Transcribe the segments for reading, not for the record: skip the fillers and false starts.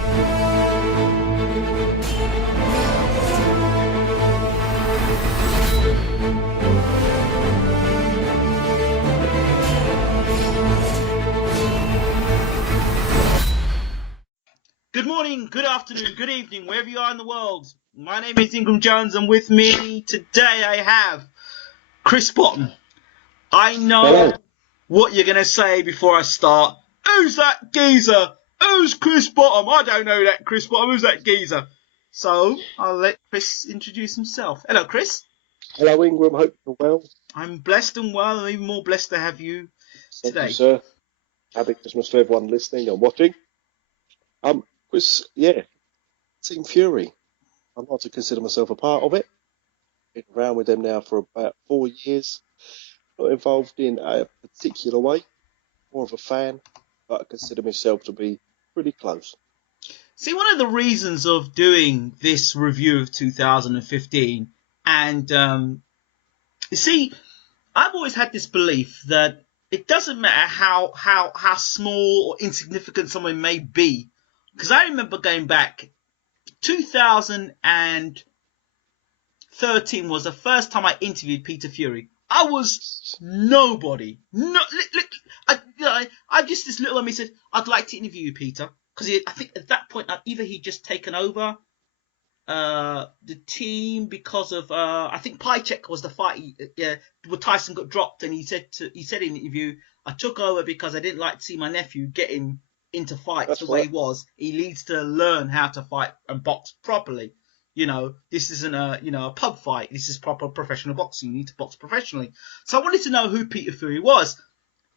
Good morning, good afternoon, good evening, wherever you are in the world. My name is Ingram Jones, and with me today I have Chris Bottom. I know what you're going to say before I start. Who's that geezer? Who's Chris Bottom? I don't know that Chris Bottom. Who's that geezer? So I'll let Chris introduce himself. Hello, Chris. Hello, Ingram. Hope you're well. I'm blessed and well. I'm even more blessed to have you today. Thank you, sir. Happy Christmas to everyone listening and watching. Chris, yeah, Team Fury. I'd like to consider myself a part of it. Been around with them now for about 4 years. Not involved in a particular way. More of a fan, but I consider myself to be pretty close. See, one of the reasons of doing this review of 2015, and you see, I've always had this belief that it doesn't matter how small or insignificant someone may be, because I remember going back, 2013 was the first time I interviewed Peter Fury. I was nobody. I just this little me said, I'd like to interview you, Peter, because I think at that point either he'd just taken over the team because of I think Pycheck was the fight where Tyson got dropped, and he said in the interview, I took over because I didn't like to see my nephew getting into fights. That's the way he was. He needs to learn how to fight and box properly. You know, this isn't a pub fight. This is proper professional boxing. You need to box professionally. So I wanted to know who Peter Fury was.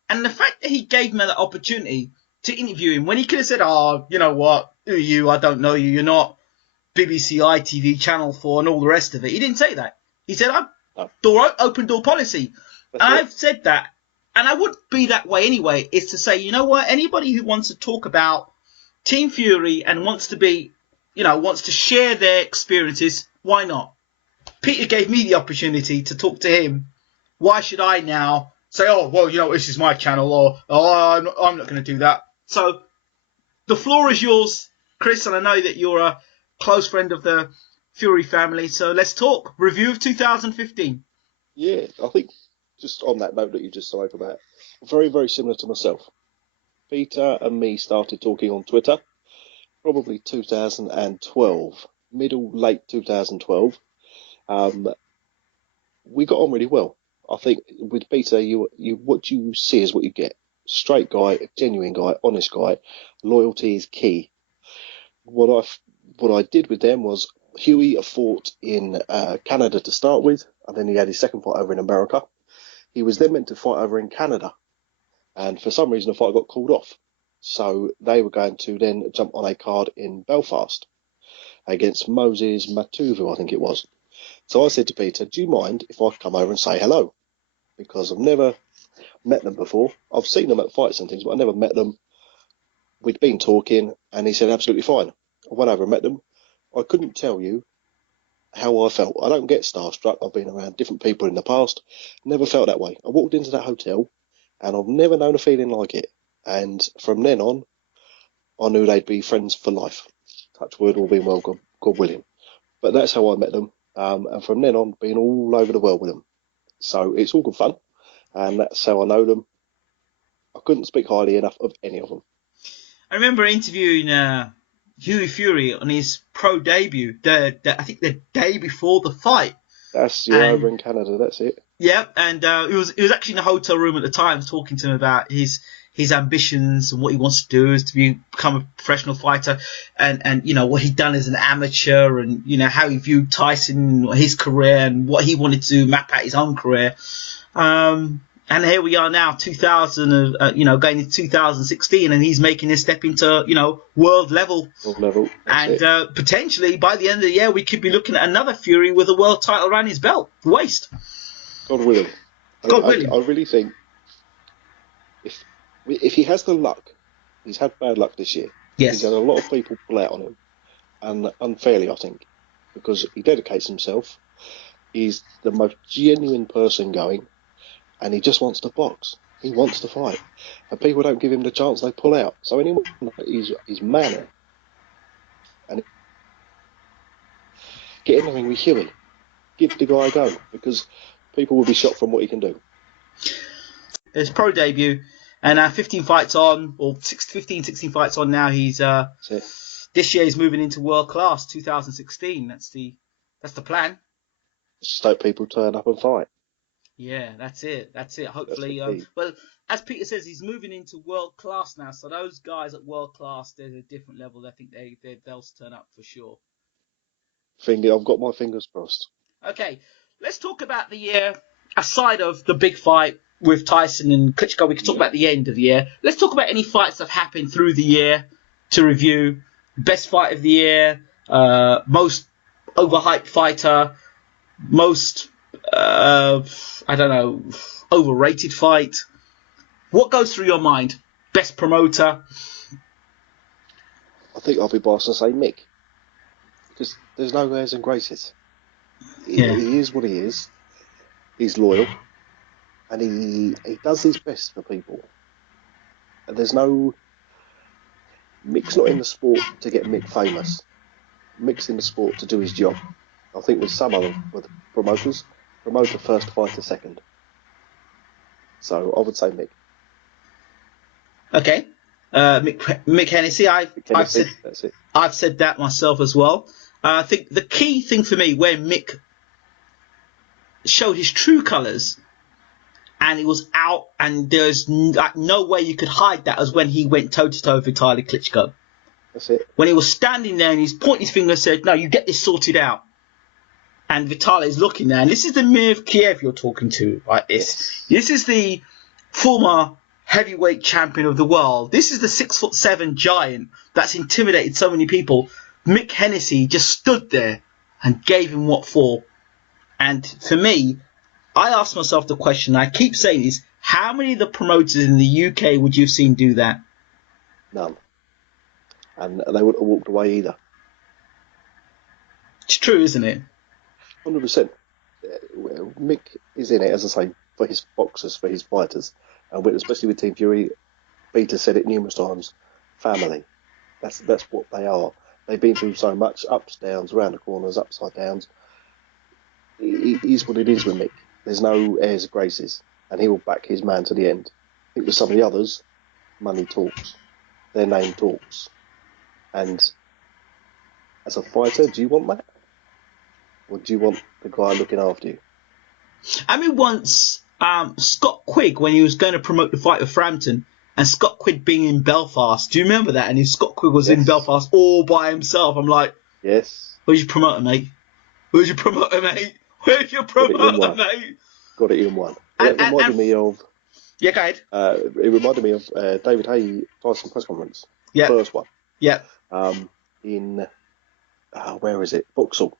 And the fact that he gave me that opportunity to interview him, when he could have said, oh, you know what, who are you? I don't know you. You're not BBC, ITV, Channel 4 and all the rest of it. He didn't say that. He said, open door policy. And I've said that. And I would be that way anyway, is to say, you know what, anybody who wants to talk about Team Fury and wants to share their experiences, why not? Peter gave me the opportunity to talk to him. Why should I now say, oh, well, this is my channel, or I'm not going to do that? So the floor is yours, Chris, and I know that you're a close friend of the Fury family, so let's talk. Review of 2015. Yeah, I think just on that note that you just spoke about, very, very similar to myself. Peter and me started talking on Twitter, probably 2012, late 2012. We got on really well. I think with Peter, you what you see is what you get. Straight guy, a genuine guy, honest guy. Loyalty is key. What I did with them was Huey fought in Canada to start with, and then he had his second fight over in America. He was then meant to fight over in Canada, and for some reason the fight got called off. So they were going to then jump on a card in Belfast against Moses Matuvu, I think it was. So I said to Peter, do you mind if I come over and say hello? Because I've never met them before. I've seen them at fights and things, but I never met them. We'd been talking, and he said, absolutely fine. I went over and met them. I couldn't tell you how I felt. I don't get starstruck. I've been around different people in the past. Never felt that way. I walked into that hotel, and I've never known a feeling like it. And from then on, I knew they'd be friends for life. Touch wood, all being well, God willing. But that's how I met them. And from then on, been all over the world with them. So it's all good fun. And that's how I know them. I couldn't speak highly enough of any of them. I remember interviewing Huey Fury on his pro debut, I think the day before the fight. That's over in Canada, that's it. Yeah, and it was actually in the hotel room at the time talking to him about his ambitions and what he wants to do is to become a professional fighter, and what he'd done as an amateur, and how he viewed Tyson, his career, and what he wanted to map out his own career. And here we are now, going into 2016, and he's making his step into world level. And potentially by the end of the year, we could be looking at another Fury with a world title around his belt, waist. God willing. God willing. I really think if he has the luck, he's had bad luck this year. Yes. He's had a lot of people pull out on him, and unfairly, I think, because he dedicates himself. He's the most genuine person going, and he just wants to box. He wants to fight, and people don't give him the chance. They pull out. So anyone he's manner Get in the ring with Huey. Give the guy a go, because people will be shocked from what he can do. His pro debut, and 15 fights on, or 16 fights on now. He's this year he's moving into world class. 2016. That's the plan. Just hope people turn up and fight. Yeah, that's it. Hopefully, well, as Peter says, he's moving into world class now. So those guys at world class, they're a different level. I think they'll turn up for sure. I've got my fingers crossed. Okay, let's talk about the year aside of the big fight with Tyson and Klitschko. We can talk about the end of the year. Let's talk about any fights that have happened through the year to review. Best fight of the year, most overhyped fighter, most overrated fight. What goes through your mind? Best promoter? I think I'll be biased and say Mick, because there's no airs and graces. He is what he is. He's loyal, and he does his best for people. And there's no... Mick's not in the sport to get Mick famous. Mick's in the sport to do his job. I think with some other promoters, promoter first, fighter second. So I would say Mick. Okay. Mick Hennessy. I've said that myself as well. I think the key thing for me where Mick showed his true colours and it was out and there's no way you could hide that as when he went toe-to-toe with Vitaly Klitschko. That's it. When he was standing there and he's pointing his finger and said, no, you get this sorted out. And Vitaly's looking there. And this is the Mir of Kiev you're talking to, like this. This is the former heavyweight champion of the world. This is the 6'7" giant that's intimidated so many people. Mick Hennessy just stood there and gave him what for. And for me, I asked myself the question, I keep saying this, how many of the promoters in the UK would you have seen do that? None. And they wouldn't have walked away either. It's true, isn't it? 100%. Mick is in it, as I say, for his boxers, for his fighters. And especially with Team Fury, Peter said it numerous times, family. That's what they are. They've been through so much, ups, downs, around the corners, upside downs. It is what it is with Mick. There's no airs or graces, and he will back his man to the end. I think with some of the others, money talks. Their name talks. And as a fighter, do you want that? Or do you want the guy looking after you? I mean, once Scott Quigg, when he was going to promote the fight with Frampton, and Scott Quigg being in Belfast, do you remember that? And Scott Quigg was in Belfast all by himself. I'm like, yes. Where's your promoter, mate? Where's your promoter, mate? Where's your promoter, mate? Got it in one. It reminded me of... Yeah, go ahead. It reminded me of David Haye Tyson press conference. Yeah. First one. Yeah. In... where is it? Vauxhall.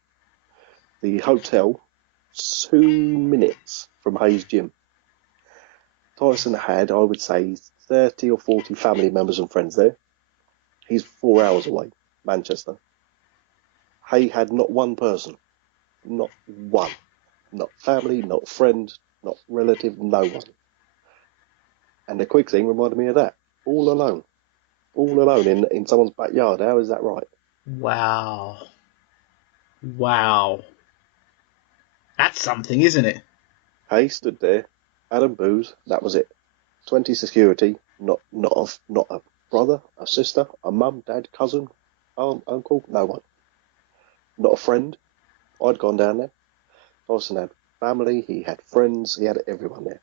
The hotel, 2 minutes from Hayes' gym. Tyson had, I would say, 30 or 40 family members and friends there. He's 4 hours away, Manchester. Hay had not one person. Not one. Not family, not friend, not relative, no one. And the Quigg thing reminded me of that. All alone. All alone in someone's backyard. How is that right? Wow. That's something, isn't it? Hay stood there, Adam Booze, that was it. 20 security, not a brother, a sister, a mum, dad, cousin, aunt, uncle, no one. Not a friend. I'd gone down there. Tyson had family, he had friends, he had everyone there.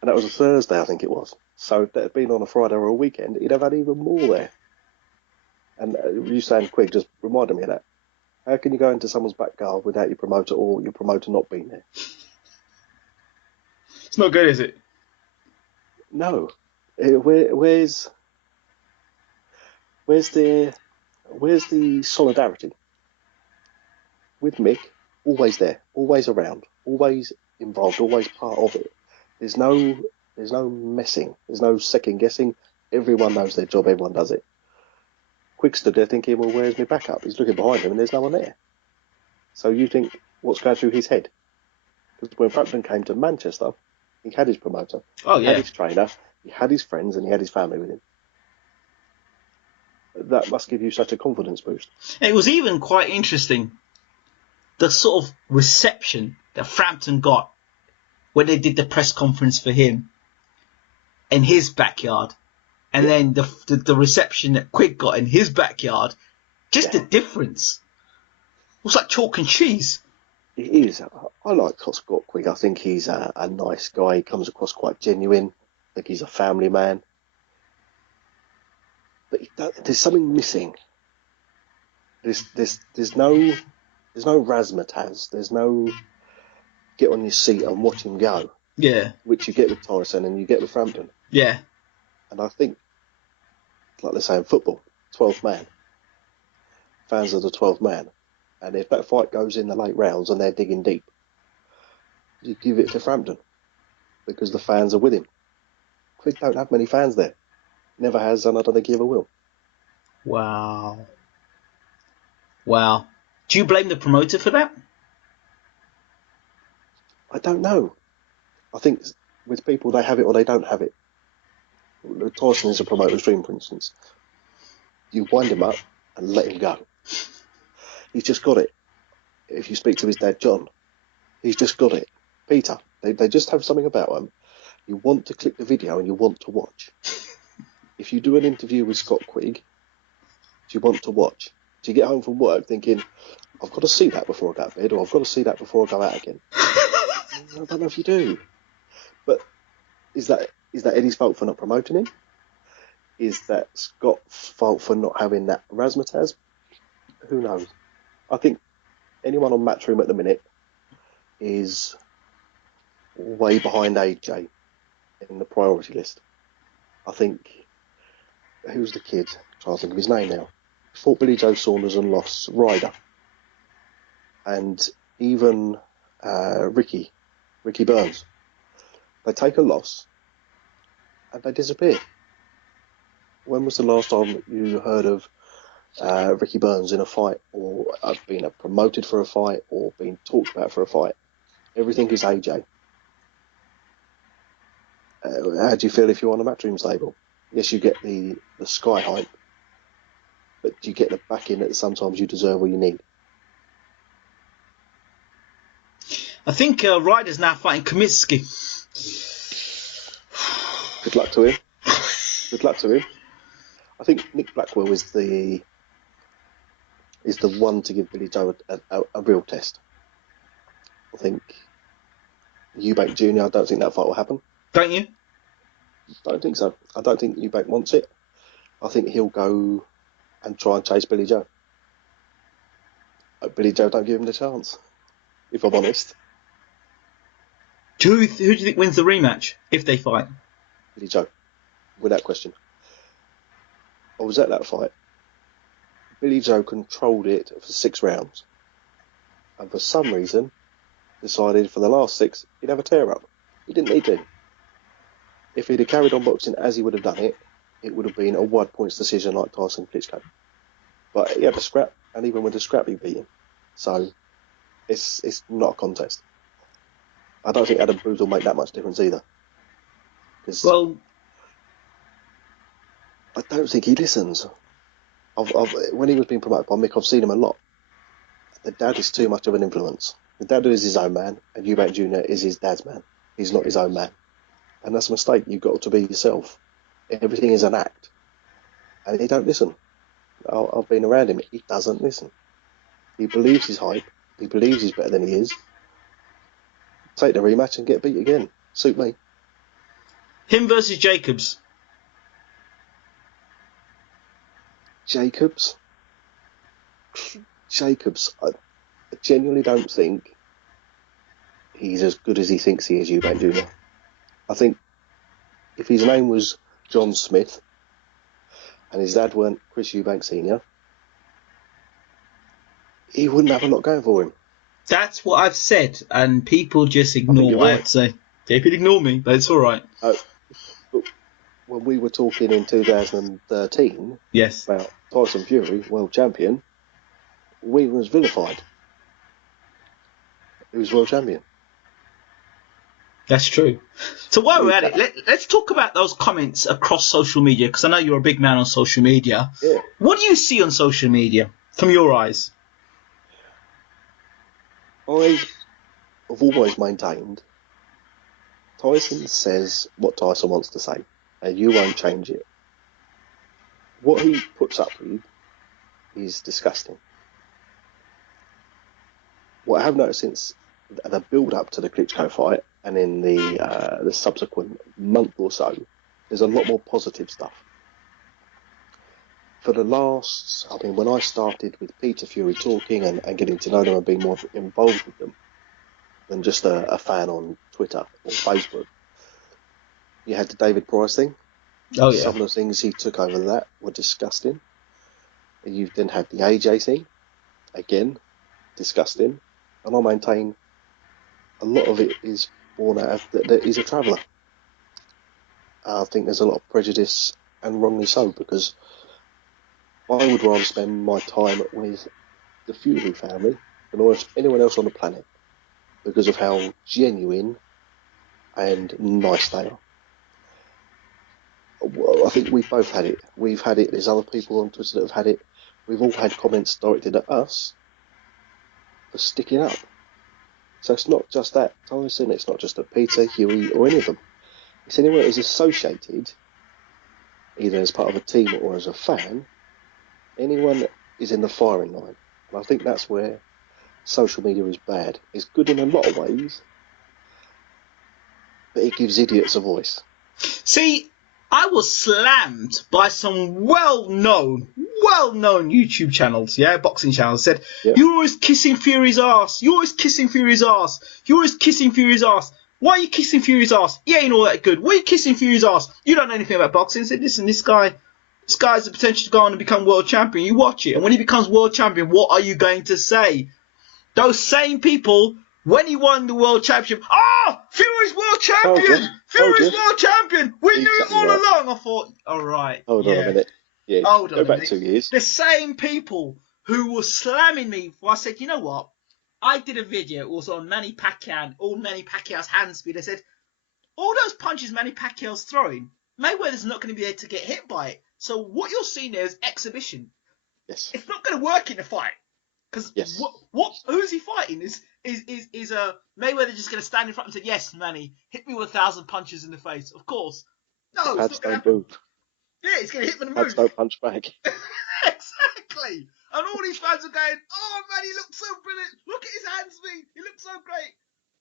And that was a Thursday, I think it was. So if that had been on a Friday or a weekend, he'd have had even more there. And you saying Quigg just reminded me of that. How can you go into someone's backyard without your promoter or your promoter not being there? It's not good, is it? No. Where's the solidarity? With Mick, always there, always around, always involved, always part of it. There's no messing. There's no second guessing. Everyone knows their job. Everyone does it. Quigg stood there thinking, well, where's my backup? He's looking behind him and there's no one there. So you think, what's going through his head? Because when Frampton came to Manchester, he had his promoter, he had his trainer, he had his friends, and he had his family with him. that must give you such a confidence boost. It was even quite interesting, the sort of reception that Frampton got when they did the press conference for him in his backyard, and then the reception that Quigg got in his backyard. Just the difference. It was like chalk and cheese. It is. I like Scott Quigg. I think he's a nice guy. He comes across quite genuine. I think he's a family man. But there's something missing. There's no razzmatazz. There's no get on your seat and watch him go. Yeah. Which you get with Tyson and you get with Frampton. Yeah. And I think, like they say in football, 12th man. Fans are the 12th man. And if that fight goes in the late rounds and they're digging deep, you give it to Frampton because the fans are with him. Quigg don't have many fans there. Never has, and I don't think he ever will. Wow. Do you blame the promoter for that? I don't know. I think with people, they have it or they don't have it. Tyson is a promoter's dream, for instance. You wind him up and let him go. He's just got it. If you speak to his dad, John, he's just got it. Peter, they just have something about him. You want to click the video and you want to watch. If you do an interview with Scott Quigg, do you want to watch? Do you get home from work thinking, I've got to see that before I go to bed, or I've got to see that before I go out again? I don't know if you do. But is that Eddie's fault for not promoting him? Is that Scott's fault for not having that razzmatazz? Who knows? I think anyone on Matchroom at the minute is way behind AJ in the priority list. I think, who's the kid? I'm trying to think of his name now. Fought Billy Joe Saunders and lost Ryder. And even Ricky Burns. They take a loss and they disappear. When was the last time you heard of Ricky Burns in a fight, or been promoted for a fight, or been talked about for a fight? Everything is AJ. How do you feel if you're on a Matchroom stable? Yes, you get the sky hype, but you get the backing that sometimes you deserve or you need. I think Ryder's now fighting Kaminsky. Good luck to him. I think Nick Blackwell is the one to give Billy Joe a real test. I think Eubank Jr., I don't think that fight will happen. Don't you? Don't think so. I don't think Eubank wants it. I think he'll go and try and chase Billy Joe. Billy Joe don't give him the chance, if I'm honest. Who do you think wins the rematch if they fight? Billy Joe, without question. I was at that fight. Billy Joe controlled it for 6 rounds. And for some reason, decided for the last 6, he'd have a tear-up. He didn't need to. If he'd have carried on boxing as he would have done it, it would have been a wide points decision like Tyson Klitschko. But he had a scrap, and even with the scrap, he beat him. So, it's not a contest. I don't think Adam Booth will make that much difference either. Well, I don't think he listens. When he was being promoted by Mick, I've seen him a lot. The dad is too much of an influence. The dad is his own man, and Eubank Jr. is his dad's man. He's not his own man. And that's a mistake. You've got to be yourself. Everything is an act. And he don't listen. I've been around him. He doesn't listen. He believes his hype. He believes he's better than he is. Take the rematch and get beat again. Suit me. Him versus Jacobs. Jacobs, I genuinely don't think he's as good as he thinks he is, Eubank Jr. I think if his name was John Smith and his dad weren't Chris Eubank Sr., he wouldn't have a lot going for him. That's what I've said, and people just ignore what I say. They could ignore me, but it's all right. But when we were talking in 2013 yes, about Tyson Fury, world champion, we was vilified. He was world champion. That's true. So while we're at it, Exactly. let's talk about those comments across social media, because I know you're a big man on social media. Yeah. What do you see on social media from your eyes? I have always maintained Tyson says what Tyson wants to say, and you won't change it. What he puts up with is disgusting. What I have noticed since the build up to the Klitschko fight and in the subsequent month or so, there's a lot more positive stuff. For the last, I mean, when I started with Peter Fury talking and getting to know them and being more involved with them than just a fan on Twitter or Facebook, you had the David Price thing. Oh yeah. Some of the things he took over that were disgusting. You've then had the AJ thing, again, disgusting. And I maintain a lot of it is born out of that he's a traveller. I think there's a lot of prejudice, and wrongly so, because I would rather spend my time with the Fury family than almost anyone else on the planet because of how genuine and nice they are. Well, I think we've both had it. We've had it. There's other people on Twitter that have had it. We've all had comments directed at us for sticking up. So it's not just that Tyson, it's not just at Peter, Huey, or any of them. It's anyone that is associated, either as part of a team or as a fan, anyone that is in the firing line. And I think that's where social media is bad. It's good in a lot of ways, but it gives idiots a voice. See, I was slammed by some well-known YouTube channels, yeah, boxing channels. Said, Yep. you're always kissing Fury's ass. You're always kissing Fury's ass. You're always kissing Fury's ass. Why are you kissing Fury's ass? He ain't all that good. Why are you kissing Fury's ass? You don't know anything about boxing. I said, listen, this guy's the potential to go on and become world champion. You watch it. And when he becomes world champion, what are you going to say? Those same people, when he won the world championship, Fury's world champion! Fury's world champion! We knew it all along. I thought, all right. Hold on a minute. Yeah, Hold on go a back minute. 2 years. The same people who were slamming me, I said, you know what? I did a video, it was on Manny Pacquiao, all Manny Pacquiao's hand speed. I said, all those punches Manny Pacquiao's throwing, Mayweather's not going to be able to get hit by it. So what you're seeing there is exhibition. Yes. It's not going to work in a fight. Because Yes. who's he fighting? Is Mayweather just going to stand in front and say, yes, Manny, hit me with 1,000 punches in the face? Of course. No, it's not going to happen. Move. Yeah, he's going to hit me in the Pads move. don't punch back. Exactly. And all these fans are going, oh, man, he looks so brilliant. Look at his hand speed. He looks so great.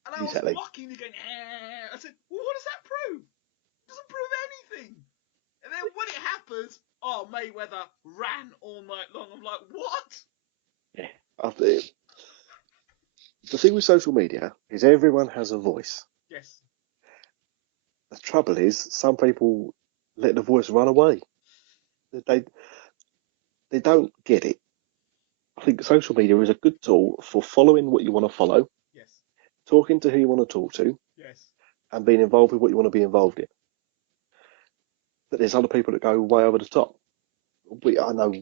And I was mocking him, going, I said, well, what does that prove? It doesn't prove anything. And then when it happens, Mayweather ran all night long. I'm like, what? Yeah. The thing with social media is everyone has a voice. Yes. The trouble is, some people let the voice run away. They don't get it. I think social media is a good tool for following what you want to follow, Yes. talking to who you want to talk to, Yes. and being involved with what you want to be involved in. But there's other people that go way over the top. I know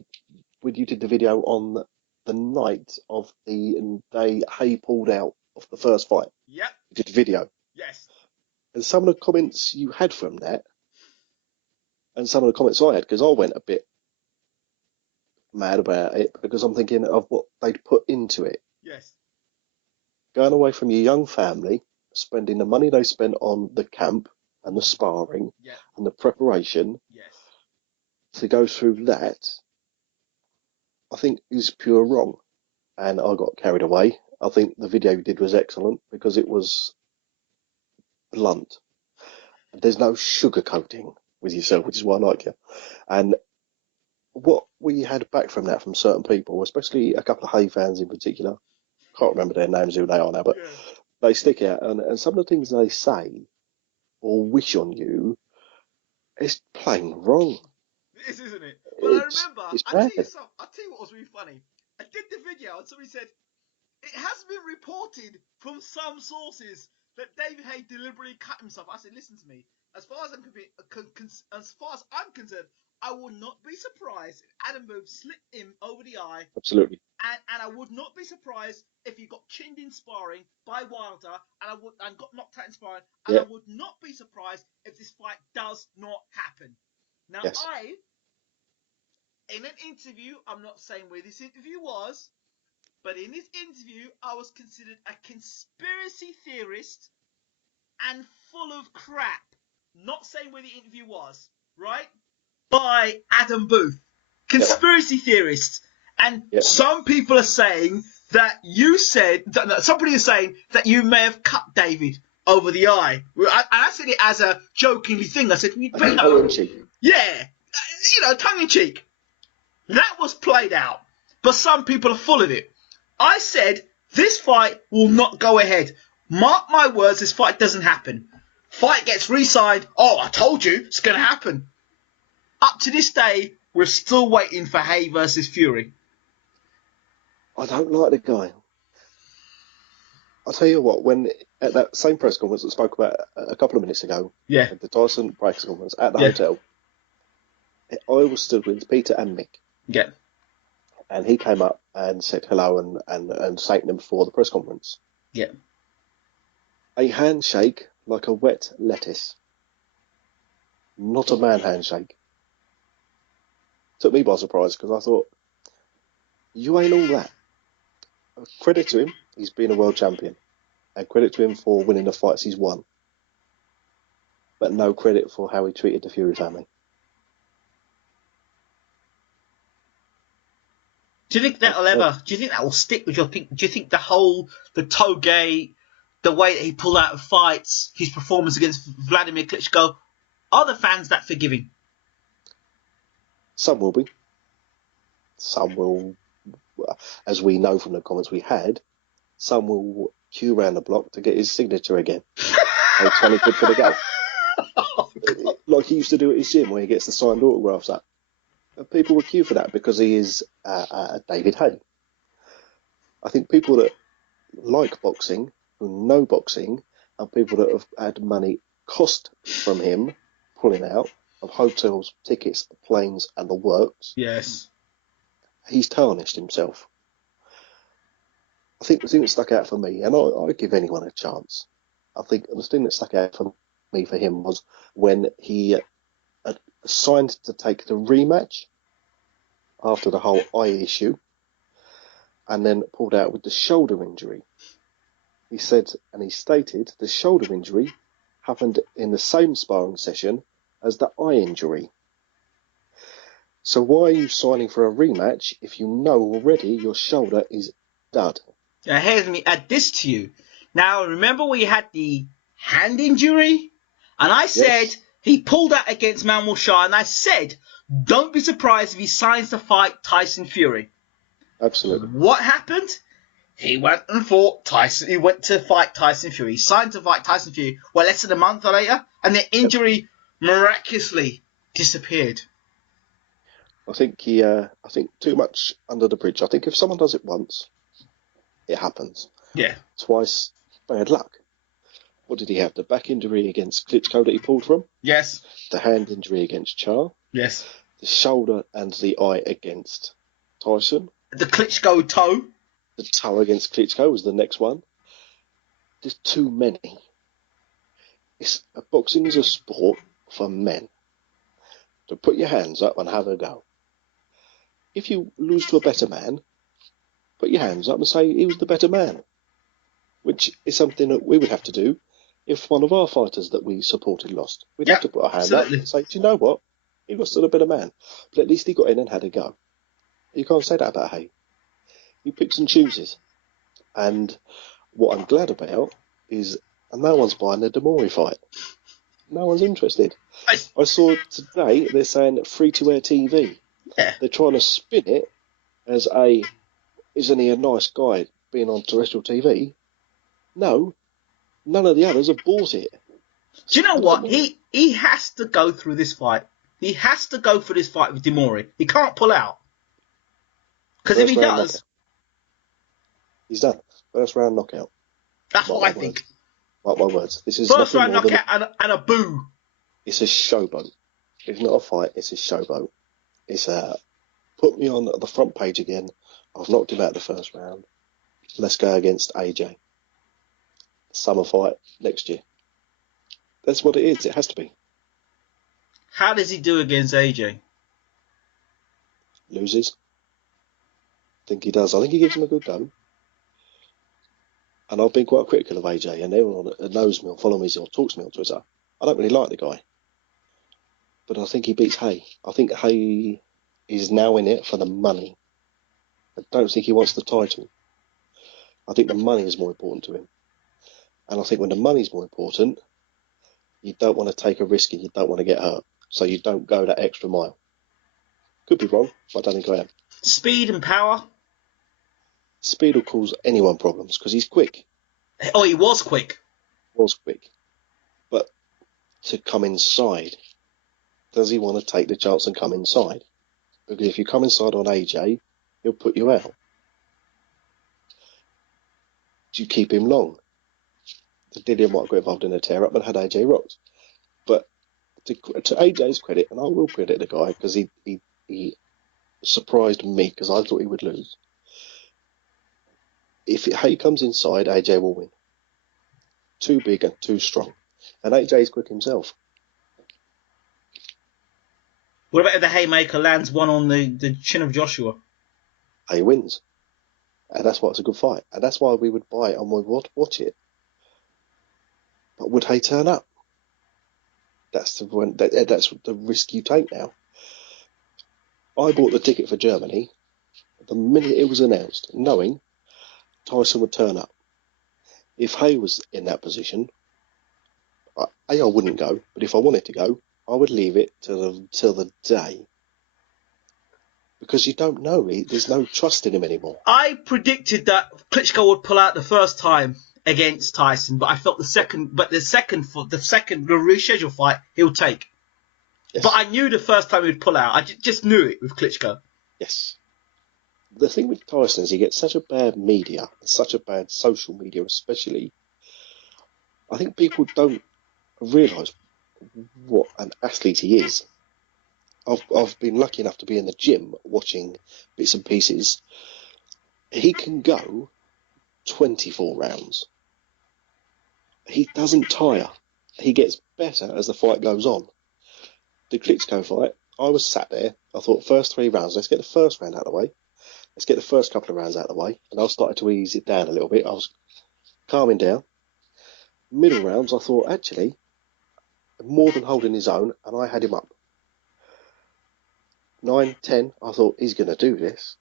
when you did the video on the night of the day Hay pulled out of the first fight. Yep. You did the video. Yes. And some of the comments you had from that, and some of the comments I had, because I went a bit mad about it, because I'm thinking of what they'd put into it. Yes. Going away from your young family, spending the money they spent on the camp and the sparring and the preparation to go through that, I think is pure wrong. And I got carried away. I think the video you did was excellent because it was blunt. There's no sugarcoating with yourself, which is why I like you. And what we had back from that from certain people, especially a couple of Hay fans in particular, can't remember their names, who they are now, but they stick out. And some of the things they say or wish on you is plain wrong. It is, isn't it? But I remember, I'll tell you what was really funny. I did the video and somebody said, it has been reported from some sources that David Hay deliberately cut himself. I said, listen to me. As far as I'm concerned, I will not be surprised if Adam Booth slit him over the eye. Absolutely. And I would not be surprised if he got chinned in sparring by Wilder and got knocked out in sparring. And Yeah. I would not be surprised if this fight does not happen. Now, Yes. in an interview, I'm not saying where this interview was, but in this interview, I was considered a conspiracy theorist and full of crap. Not saying where the interview was, right? By Adam Booth. Conspiracy theorist. And some people are saying that you said, somebody is saying that you may have cut David over the eye. I said it as a jokingly thing. I said, tongue in cheek. Yeah, tongue in cheek. That was played out. But some people are full of it. I said, this fight will not go ahead. Mark my words, this fight doesn't happen. Fight gets re-signed. Oh, I told you, it's going to happen. Up to this day, we're still waiting for Hay versus Fury. I don't like the guy. I'll tell you what, when at that same press conference that I spoke about a couple of minutes ago, at the Tyson press conference at the hotel, I was stood with Peter and Mick. Yeah. And he came up and said hello and thanked them for the press conference. Yeah. A handshake like a wet lettuce. Not a man handshake. Took me by surprise because I thought, you ain't all that. Credit to him, he's been a world champion. And credit to him for winning the fights he's won. But no credit for how he treated the Fury family. Do you think that will stick with your think? Do you think the Toegate, the way that he pulled out of fights, his performance against Vladimir Klitschko, are the fans that forgiving? Some will be. Some will, as we know from the comments we had, some will queue around the block to get his signature again. Pay 20 quid for the go. Oh, like he used to do at his gym where he gets the signed autographs up. People will queue for that because he is David Hay. I think people that like boxing, who know boxing, and people that have had money cost from him pulling out of hotels, tickets, planes, and the works. Yes. He's tarnished himself. I think the thing that stuck out for me, and I give anyone a chance, I think the thing that stuck out for me for him was when he signed to take the rematch after the whole eye issue and then pulled out with the shoulder injury. He said, and he stated, the shoulder injury happened in the same sparring session as the eye injury. So why are you signing for a rematch if you know already your shoulder is dud? Now, here's me add this to you. Now, remember we had the hand injury? And I said he pulled out against Manuel Shah, and I said, don't be surprised if he signs to fight Tyson Fury. Absolutely. What happened? He went and fought Tyson. He went to fight Tyson Fury. He signed to fight Tyson Fury, less than a month later, and the injury miraculously disappeared. I think too much under the bridge. I think if someone does it once, it happens. Yeah. Twice, bad luck. What did he have? The back injury against Klitschko that he pulled from? Yes. The hand injury against Char? Yes. The shoulder and the eye against Tyson? The Klitschko toe? The toe against Klitschko was the next one. There's too many. Boxing is a sport for men. So put your hands up and have a go. If you lose to a better man, put your hands up and say he was the better man. Which is something that we would have to do if one of our fighters that we supported lost. We'd have to put our hand up and say, do you know what? He lost to the better man. But at least he got in and had a go. You can't say that about Hay. He picks and chooses. And what I'm glad about is no one's buying the Demori fight. No one's interested. I saw today they're saying free-to-air TV. Yeah. They're trying to spin it as isn't he a nice guy being on terrestrial TV? No, none of the others have bought it. Do you know what? He has to go through this fight. He has to go through this fight with Demori. He can't pull out. Because if he does... Knockout. He's done. First round knockout. That's what I think. Mark my words. This is first round knockout and a boo. It's a showboat. It's not a fight. It's a showboat. It's a Put me on the front page again. I've knocked him out the first round. Let's go against AJ. Summer fight next year. That's what it is. It has to be. How does he do against AJ? Loses. I think he does. I think he gives him a good go. And I've been quite critical of AJ, and everyone that knows me or follows me or talks to me on Twitter, I don't really like the guy. But I think he beats Hay. I think Hay is now in it for the money. I don't think he wants the title. I think the money is more important to him. And I think when the money's more important, you don't want to take a risk and you don't want to get hurt. So you don't go that extra mile. Could be wrong, but I don't think I am. Speed and power. Speed will cause anyone problems because he's quick. Oh, he was quick. But to come inside, does he want to take the chance and come inside? Because if you come inside on AJ, he'll put you out. Do you keep him long? Dillian might get involved in a tear-up and had AJ rocked. But to AJ's credit, and I will credit the guy because he surprised me because I thought he would lose. If Hay comes inside, AJ will win. Too big and too strong. And AJ's quick himself. What about if the haymaker lands one on the chin of Joshua? Hay wins. And that's why it's a good fight. And that's why we would buy it and we would watch it. But would Hay turn up? That's the risk you take now. I bought the ticket for Germany the minute it was announced, knowing Tyson would turn up. If Hay was in that position, I wouldn't go. But if I wanted to go, I would leave it till the day. Because you don't know. There's no trust in him anymore. I predicted that Klitschko would pull out the first time against Tyson, but I felt the rescheduled fight he'll take. Yes. But I knew the first time he'd pull out. I just knew it with Klitschko. Yes. The thing with Tyson is he gets such a bad media, such a bad social media especially. I think people don't realise what an athlete he is. I've been lucky enough to be in the gym watching bits and pieces. He can go 24 rounds. He doesn't tire. He gets better as the fight goes on. The Klitschko fight, I was sat there. I thought first 3 rounds, let's get the first round out of the way. Let's get the first couple of rounds out of the way. And I started to ease it down a little bit. I was calming down. Middle rounds, I thought, actually, more than holding his own, and I had him up. 9, 10, I thought, he's going to do this.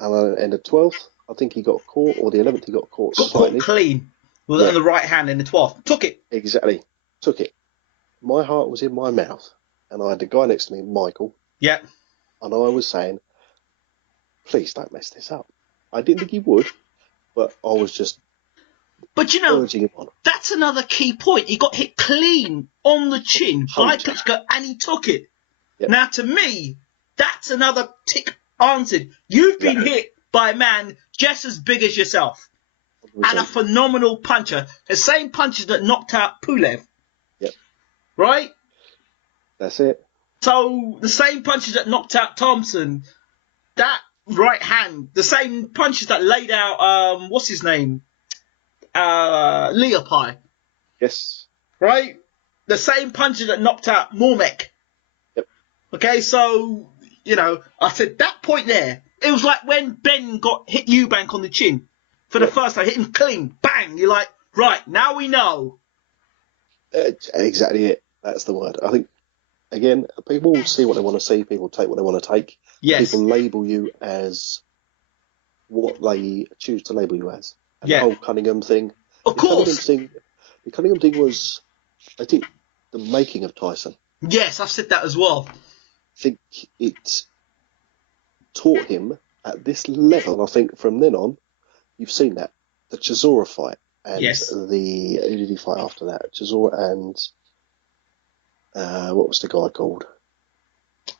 And in the 12th, I think he got caught, or the 11th, he got caught slightly. Caught clean with on the right hand in the 12th. Took it. Exactly. Took it. My heart was in my mouth, and I had the guy next to me, Michael. Yeah. And I was saying, please don't mess this up. I didn't think he would, but I was just urging him on. That's another key point. He got hit clean on the chin by Klitschko, and he took it. Yep. Now, to me, that's another tick answered. You've been hit by a man just as big as yourself, and a phenomenal puncher. The same punches that knocked out Pulev. Yep. Right? That's it. So, the same punches that knocked out Thompson, that right hand, the same punches that laid out, what's his name? Leopai. Yes. Right? The same punches that knocked out Mormek. Yep. Okay, so, I said that point there, it was like when Ben hit Eubank on the chin for the first time, hit him clean, bang, you're like, right, now we know. Exactly it. That's the word. I think, again, people will see what they want to see, people take what they want to take. Yes. People label you as what they choose to label you as. And the whole Cunningham thing. Of course. The Cunningham thing was, I think, the making of Tyson. Yes, I've said that as well. I think it taught him at this level, and I think from then on, you've seen that. The Chisora fight. And who did he fight after that? Chisora and, what was the guy called?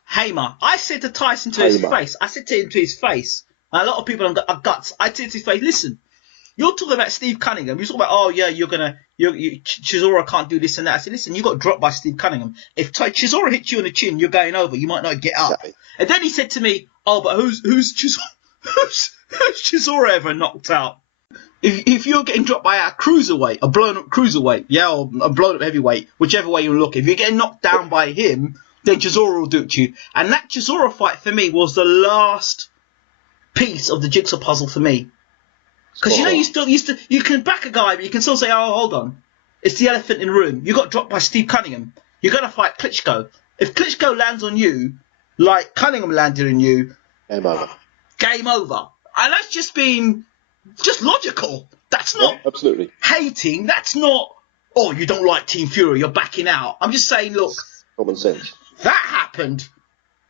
Hamer. I said to Tyson to his face, and a lot of people have guts, I said to his face, listen, you're talking about Steve Cunningham, you're talking about, you're going to Chisora can't do this and that. I said, listen, you got dropped by Steve Cunningham. If Chisora hits you on the chin, you're going over. You might not get up. Exactly. And then he said to me, oh, but who's Chisora ever knocked out? If you're getting dropped by a cruiserweight, a blown up cruiserweight, yeah, or a blown up heavyweight, whichever way you look, if you're getting knocked down by him, then Chisora will do it to you. And that Chisora fight for me was the last piece of the jigsaw puzzle for me. Because you can back a guy, but you can still say, oh, hold on, it's the elephant in the room. You got dropped by Steve Cunningham. You're going to fight Klitschko. If Klitschko lands on you, like Cunningham landed on you, game over. Game over. And that's just been logical. That's not absolutely hating. That's not, oh, you don't like Team Fury, you're backing out. I'm just saying, look, common sense. That happened.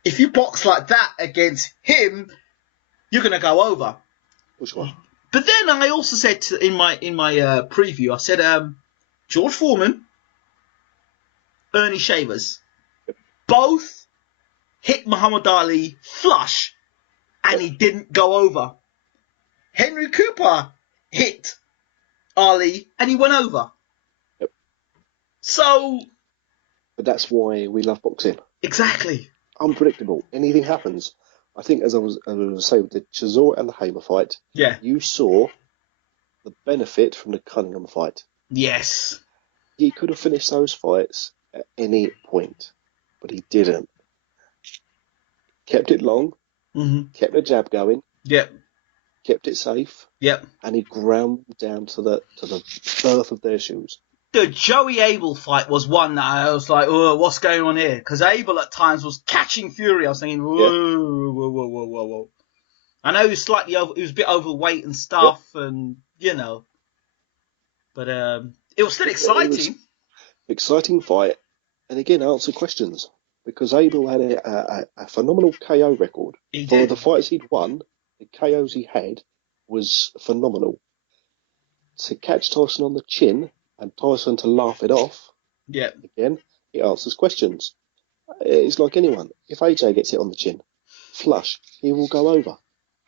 If you box like that against him, you're going to go over. Which one? But then I also said in my preview, I said George Foreman, Ernie Shavers, both hit Muhammad Ali flush, and he didn't go over. Henry Cooper hit Ali, and he went over. Yep. So. But that's why we love boxing. Exactly. Unpredictable. Anything happens. I think, as I was saying, with the Chisora and the Hamer fight, you saw the benefit from the Cunningham fight. Yes. He could have finished those fights at any point, but he didn't. Kept it long, kept the jab going, kept it safe, and he ground down to the birth of their shoes. The Joey Abel fight was one that I was like, oh, what's going on here? Because Abel at times was catching Fury. I was thinking, whoa. I know he was he was a bit overweight and stuff, and but it was still exciting. It was exciting fight, and again, answer questions, because Abel had a phenomenal KO record. For the fights he'd won, the KOs he had was phenomenal. To catch Tyson on the chin and Tyson to laugh it off, again, he answers questions. It's like anyone. If AJ gets it on the chin, flush, he will go over.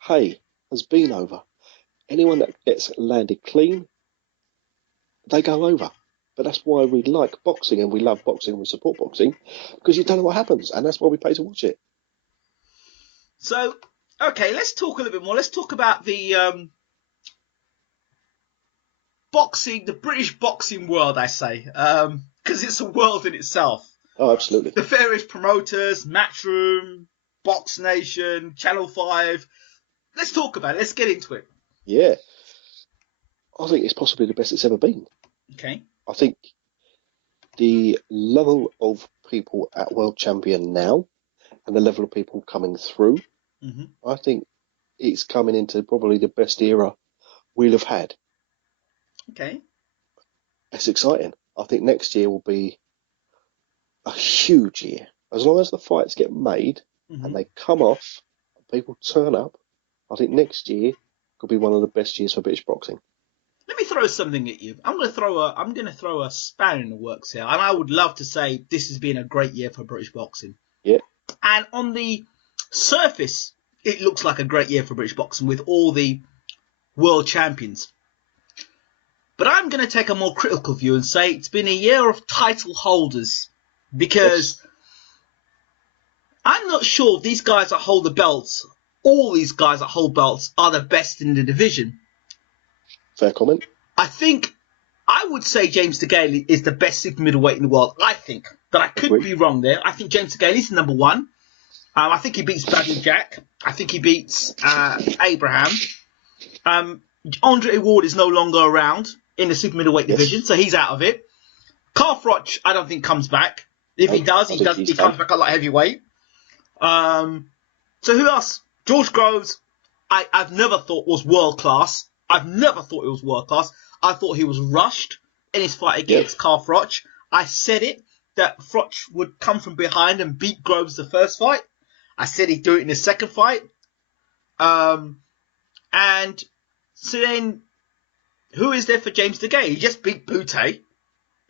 Hay has been over. Anyone that gets landed clean, they go over. But that's why we like boxing and we love boxing and we support boxing, because you don't know what happens, and that's why we pay to watch it. So, okay, let's talk a little bit more. Let's talk about the boxing, the British boxing world, I say, because it's a world in itself. Oh, absolutely. The various promoters, Matchroom, Box Nation, Channel 5. Let's talk about it. Let's get into it. Yeah. I think it's possibly the best it's ever been. Okay. I think the level of people at World Champion now and the level of people coming through, I think it's coming into probably the best era we'll have had. Okay. It's exciting. I think next year will be a huge year. As long as the fights get made and they come off, and people turn up, I think next year could be one of the best years for British boxing. Let me throw something at you. I'm going to throw a spanner in the works here, and I would love to say this has been a great year for British boxing. Yeah. And on the surface, it looks like a great year for British boxing with all the world champions. But I'm going to take a more critical view and say it's been a year of title holders, because I'm not sure these guys that hold the belts, all these guys that hold belts, are the best in the division. Fair comment. I would say James DeGale is the best super middleweight in the world. I think, but I could be wrong there. I think James DeGale is number one. I think he beats Badly Jack. I think he beats Abraham. Andre Ward is no longer around in the super middleweight division, so he's out of it. Carl Froch, I don't think comes back. If he does, he comes back a light heavyweight. So who else? George Groves, I've never thought was world class. I thought he was rushed in his fight against Carl Froch. I said it, that Froch would come from behind and beat Groves the first fight. I said he'd do it in the second fight. And so then, who is there for James DeGale? He just beat Bute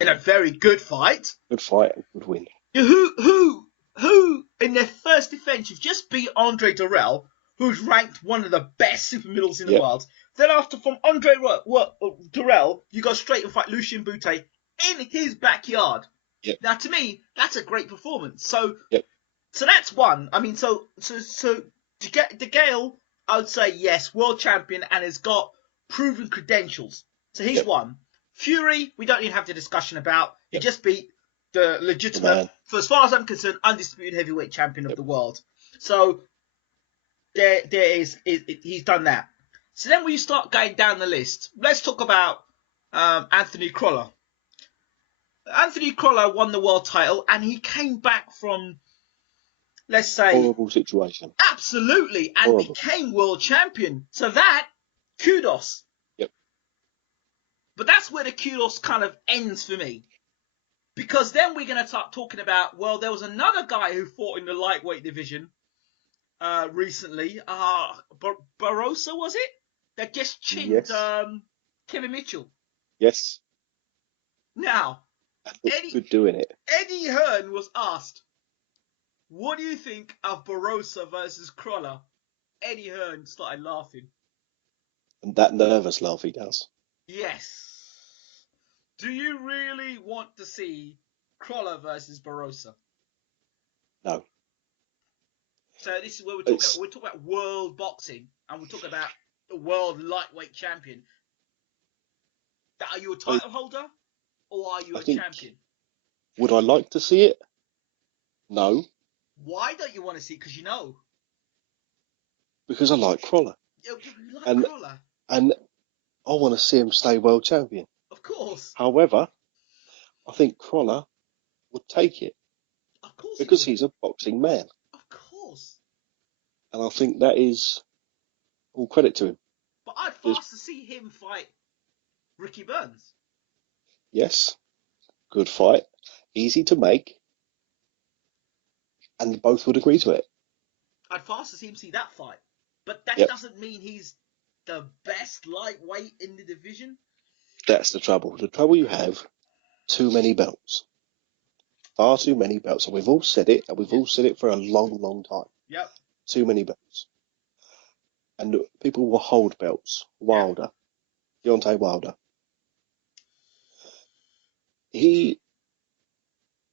in a very good fight. Good fight, good win. Who in their first defense, you've just beat Andre Durrell, who's ranked one of the best super middles in the Yep. world. Then after from Andre Durrell, you go straight and fight Lucien Boutte in his backyard. Yep. Now, to me, that's a great performance. So Yep. that's one. I mean, so De Gale, I would say yes, world champion and has got proven credentials. So he's Yep. one. Fury, we don't even have the discussion about. He Yep. just beat the The legitimate, man. for as far as I'm concerned, undisputed heavyweight champion of Yep. the world. So there is he's done that. So then when you start going down the list, let's talk about Anthony Crolla. Anthony Crolla won the world title and he came back from, let's say, Horrible situation. absolutely, and Horrible. became world champion. So that, kudos. Yep. But that's where the kudos kind of ends for me. Because then we're going to start talking about, well, there was another guy who fought in the lightweight division recently. Barroso, was it? That just chinned Yes. Kevin Mitchell. Yes. Now, And looked good doing it. Eddie Hearn was asked, what do you think of Barroso versus Crolla? Eddie Hearn started laughing. And that nervous laugh he does. Yes. Do you really want to see Crolla versus Barroso? No. So this is where we're talking about world boxing, and we're talking about the world lightweight champion. Are you a title holder, or are you a champion? Would I like to see it? No. Why don't you want to see it? Because you know. Because I like Crolla. You like Crolla. And I want to see him stay world champion. Of course. However, I think Crolla would take it. Of course. Because he's a boxing man. Of course. And I think that is all credit to him. But I'd fast to see him fight Ricky Burns. Yes. Good fight. Easy to make. And both would agree to it. I'd fast to see him see that fight. But that doesn't mean he's the best lightweight in the division. That's the trouble. The trouble you have, too many belts. Far too many belts. And we've all said it, and we've all said it for a long, long time. Yep. Too many belts. And people will hold belts. Wilder. Deontay Wilder. He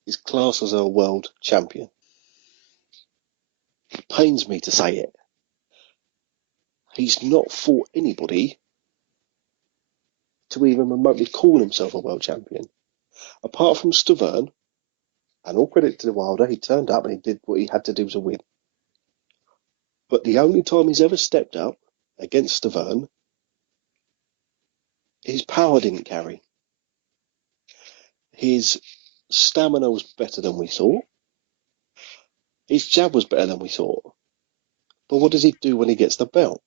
is classed as a world champion. It pains me to say it. He's not fought anybody to even remotely call himself a world champion. Apart from Stavern, and all credit to Wilder, he turned up and he did what he had to do to win. But the only time he's ever stepped up against Stavern, his power didn't carry. His stamina was better than we thought. His jab was better than we thought. But what does he do when he gets the belt?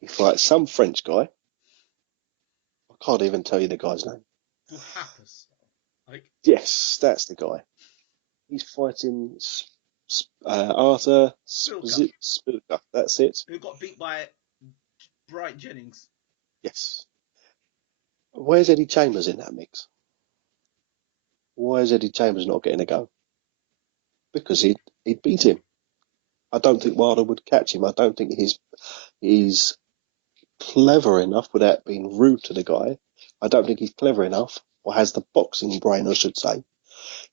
He fights some French guy. I can't even tell you the guy's name. Yes, that's the guy. He's fighting Arthur Spilka. That's it. Who got beat by Bright Jennings. Yes. Where's Eddie Chambers in that mix? Why is Eddie Chambers not getting a go? Because he'd beat him. I don't think Wilder would catch him. I don't think he's clever enough, without being rude to the guy. I don't think he's clever enough, or has the boxing brain, I should say,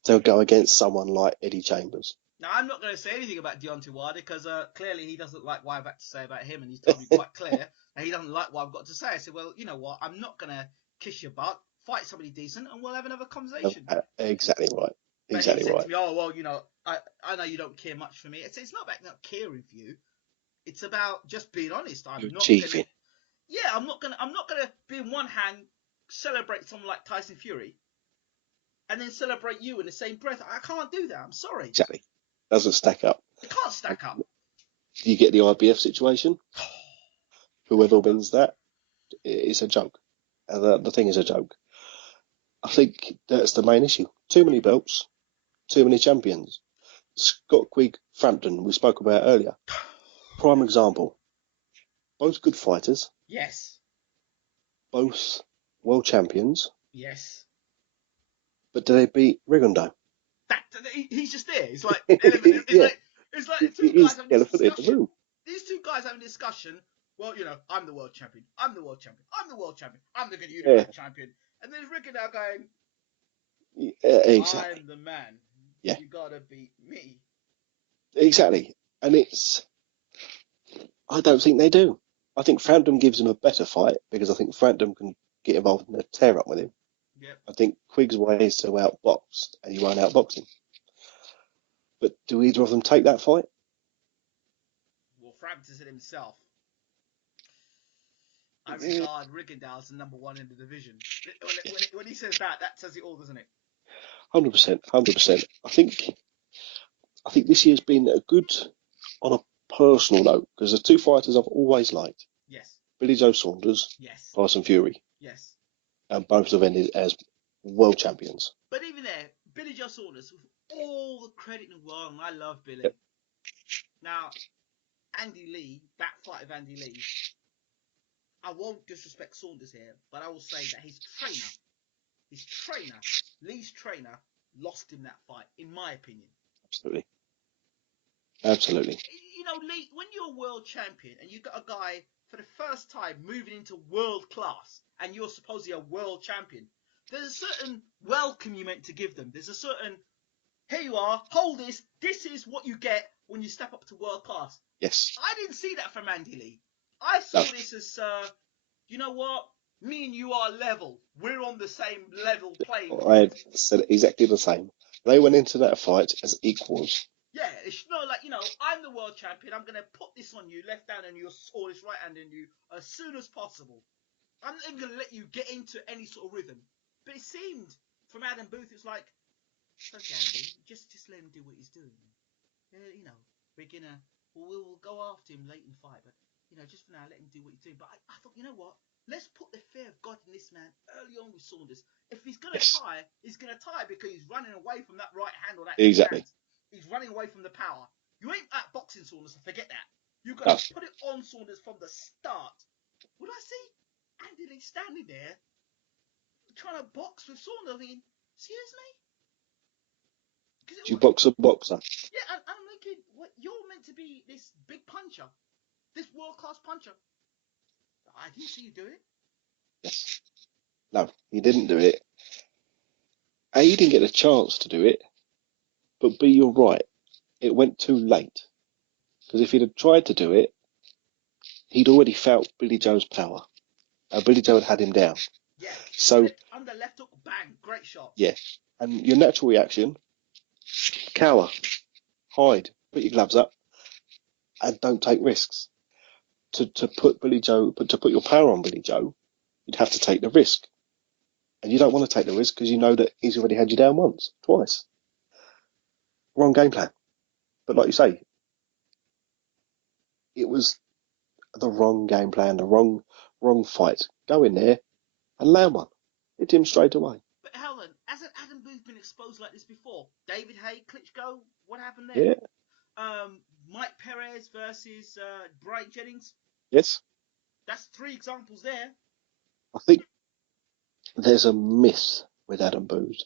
to go against someone like Eddie Chambers. Now, I'm not going to say anything about Deontay Wilder because clearly he doesn't like what I've had to say about him, and he's told me quite clear that he doesn't like what I've got to say. I said, well, you know what? I'm not going to kiss your butt. Fight somebody decent, and we'll have another conversation. Exactly right. But exactly he said right. to me, oh, well, you know, I know you don't care much for me. I said, it's not about not caring for you. It's about just being honest. I'm not achieving. I'm not gonna be in one hand celebrate someone like Tyson Fury, and then celebrate you in the same breath. I can't do that. I'm sorry. Exactly. Doesn't stack up. It can't stack up. You get the IBF situation. Whoever wins that, it's a joke. And the thing is a joke. I think that's the main issue. Too many belts, too many champions. Scott Quigg, Frampton, we spoke about earlier. Prime example. Both good fighters. Yes. Both world champions. Yes. But do they beat Rigondeaux? He's just there. It's like, it's like two guys having a elephant in the discussion. room. guys having a discussion. Well, I'm the world champion. I'm the world champion. I'm the world champion. I'm the unified champion. And there's Ricky now going, exactly. I'm the man. Yeah. You gotta beat me. Exactly. And I don't think they do. I think Frampton gives him a better fight because I think Frampton can get involved in a tear up with him. Yep. I think Quigg's way is to outbox, and you won't outbox him. But do either of them take that fight? Well, Frampton said himself, I regard Rigondeaux as the number one in the division. When he says that says it all, doesn't it? 100%, 100%. I think this year's been a good on a personal note because the two fighters I've always liked. Yes. Billy Joe Saunders, yes, Tyson Fury. Yes. And both have ended as world champions. But even there, Billy Joe Saunders, with all the credit in the world, and I love Billy. Yep. Now, Andy Lee, that fight of Andy Lee, I won't disrespect Saunders here, but I will say that his trainer, Lee's trainer, lost him that fight, in my opinion. Absolutely. Lee, when you're a world champion and you got a guy for the first time moving into world class and you're supposedly a world champion, there's a certain welcome you meant to give them. There's a certain, here you are, hold this, this is what you get when you step up to world class. Yes. I didn't see that from Andy Lee. I saw this as, you know what? Me and you are level. We're on the same level playing field. I had said exactly the same. They went into that fight as equals. Yeah, it's I'm the world champion. I'm going to put this on you, left hand on you, or this right hand on you, as soon as possible. I'm not even going to let you get into any sort of rhythm. But it seemed from Adam Booth, it's like, okay, Andy, just let him do what he's doing. We're gonna, we'll go after him late in the fight, but just for now, let him do what he's doing. But I thought, you know what? Let's put the fear of God in this man early on with Saunders. If he's gonna tie, he's gonna tie because he's running away from that right hand or that exactly. hand. He's running away from the power. You ain't outboxing Saunders, so forget that. You got to put it on Saunders from the start. Would I see Andy Lee standing there trying to box with Saunders? I mean, seriously? You box a boxer. Yeah, I'm thinking, what, you're meant to be this big puncher, this world-class puncher. I didn't see you do it. Yes. No, he didn't do it. A, he didn't get a chance to do it, but B, you're right. It went too late. Because if he'd have tried to do it, he'd already felt Billy Joe's power. Billy Joe had him down. Yeah. So under left hook, bang, great shot. Yeah. And your natural reaction, cower, hide, put your gloves up, and don't take risks. To put Billy Joe, to put your power on Billy Joe, you'd have to take the risk. And you don't want to take the risk because you know that he's already had you down once, twice. Wrong game plan. But like you say, it was the wrong game plan, the wrong fight. Go in there and land one. Hit him straight away. But Helen, hasn't Adam Booth been exposed like this before? David Haye, Klitschko, what happened there? Yeah. Mike Perez versus Brian Jennings. Yes. That's 3 examples there. I think there's a miss with Adam Booth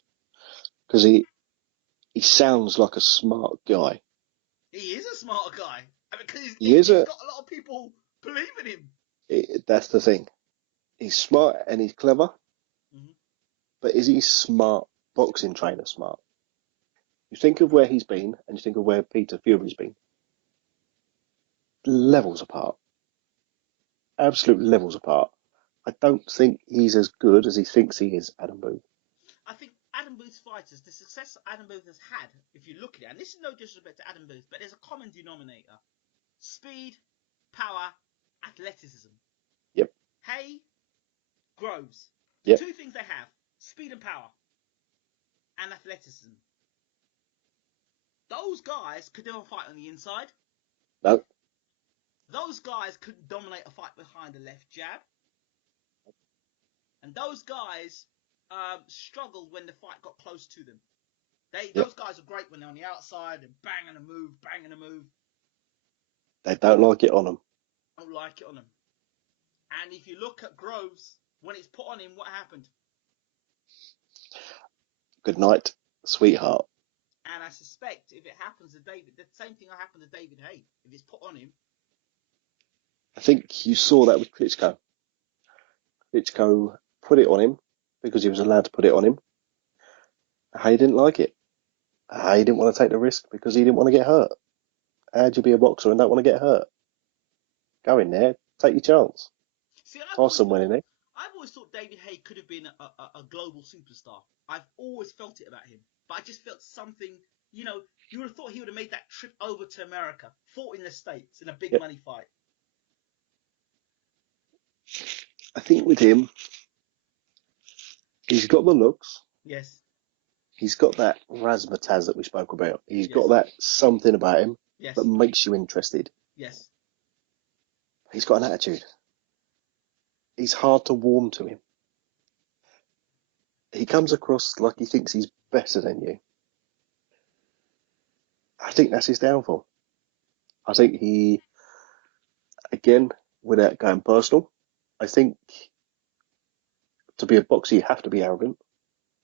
because he sounds like a smart guy. He is a smart guy. I mean, because he's got a lot of people believing him. That's the thing. He's smart and he's clever. Mm-hmm. But is he smart, boxing trainer smart? You think of where he's been and you think of where Peter Fury's been. Levels apart. Absolute levels apart. I don't think he's as good as he thinks he is, Adam Booth. I think Adam Booth's fighters, the success Adam Booth has had, if you look at it, and this is no disrespect to Adam Booth, but there's a common denominator. Speed, power, athleticism. Yep. Haye, Groves. Yep. 2 things they have. Speed and power. And athleticism. Those guys could never fight on the inside. No. Those guys couldn't dominate a fight behind a left jab. And those guys struggled when the fight got close to them. Those guys are great when they're on the outside and banging a move. They don't like it on them. Don't like it on them. And if you look at Groves, when it's put on him, what happened? Good night, sweetheart. And I suspect if it happens to David, the same thing will happen to David Haye. If it's put on him, I think you saw that with Klitschko. Klitschko put it on him because he was allowed to put it on him. He didn't like it. He didn't want to take the risk because he didn't want to get hurt. How'd you be a boxer and don't want to get hurt? Go in there, take your chance. See, Tyson went in there. I've always thought David Haye could have been a global superstar. I've always felt it about him. But I just felt something, you would have thought he would have made that trip over to America, fought in the States in a big money fight. I think with him, he's got the looks. Yes. He's got that razzmatazz that we spoke about. He's got that something about him that makes you interested. Yes. He's got an attitude. He's hard to warm to him. He comes across like he thinks he's better than you. I think that's his downfall. I think he, again, without going personal, I think to be a boxer, you have to be arrogant.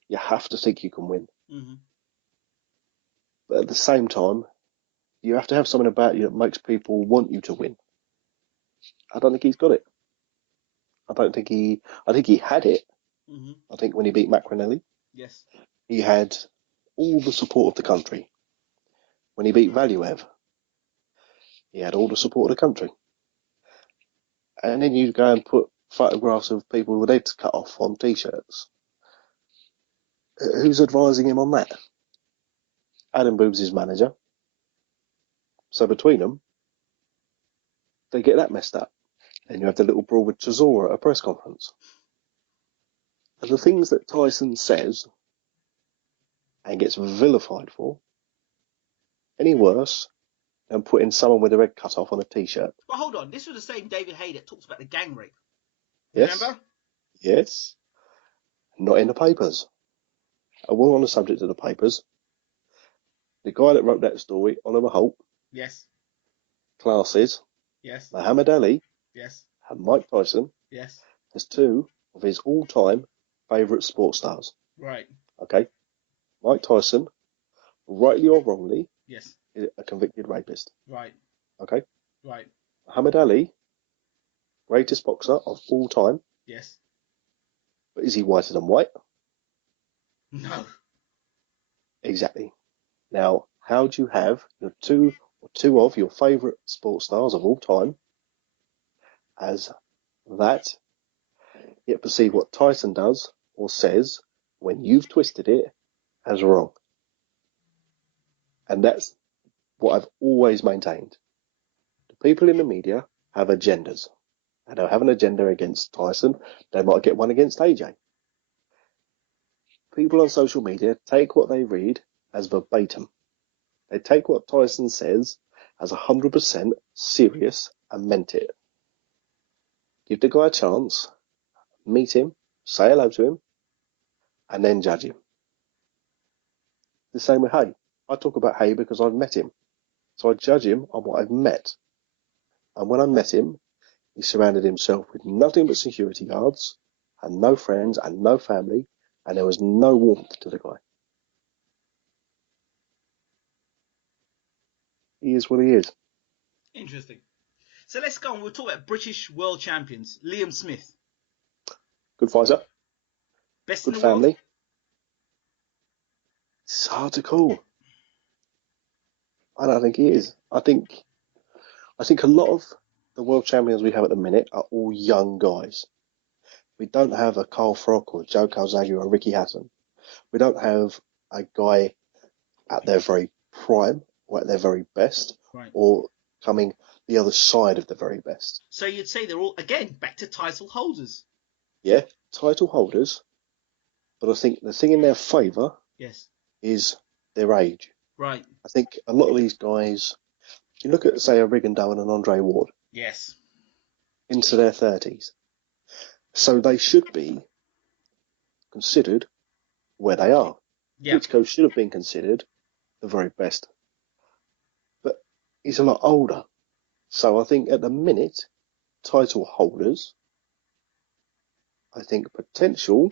You have to think you can win. Mm-hmm. But at the same time, you have to have something about you that makes people want you to win. I don't think he's got it. I think he had it. Mm-hmm. I think when he beat McRanelli, yes, he had all the support of the country. When he beat Valuev, he had all the support of the country. And then you go and put photographs of people with heads cut off on T-shirts. Who's advising him on that? Adam Boone's his manager. So between them, they get that messed up. And you have the little brawl with Chisora at a press conference. And the things that Tyson says and gets vilified for, any worse than putting someone with their head cut off on a T-shirt. But hold on, this was the same David Haye that talks about the gang rape. Yes. Remember? Yes. Not in the papers. And we're on the subject of the papers. The guy that wrote that story, Oliver Holt. Yes. Classes. Yes. Muhammad Ali. Yes. And Mike Tyson. Yes. As two of his all-time favourite sports stars. Right. Okay. Mike Tyson, rightly or wrongly, yes, is a convicted rapist. Right. Okay. Right. Muhammad Ali, greatest boxer of all time. Yes. But is he whiter than white? No. Exactly. Now, how do you have your two of your favourite sports stars of all time as that, yet perceive what Tyson does or says when you've twisted it as wrong? And that's what I've always maintained. The people in the media have agendas. And they'll have an agenda against Tyson. They might get one against AJ. People on social media take what they read as verbatim. They take what Tyson says as 100% serious and meant it. Give the guy a chance, meet him, say hello to him, and then judge him. The same with Haye. I talk about Haye because I've met him. So I judge him on what I've met. And when I met him, he surrounded himself with nothing but security guards, and no friends and no family, and there was no warmth to the guy. He is what he is. Interesting. So let's go on. We'll talk about British world champions. Liam Smith. Good fighter. Best Good in the family. world. It's hard to call. I don't think he is. I think a lot of the world champions we have at the minute are all young guys. We don't have a Carl Froch or Joe Calzaghe or Ricky Hatton. We don't have a guy at their very prime or at their very best, right, or coming the other side of the very best. So you'd say they're all, again, back to title holders. Yeah, title holders. But I think the thing in their favour yes, is their age. Right. I think a lot of these guys, you look at, say, a Rigondeaux and an Andre Ward. Yes. Into their 30s. So they should be considered where they are. Yeah. Klitschko should have been considered the very best. But he's a lot older. So I think at the minute, title holders, I think potential,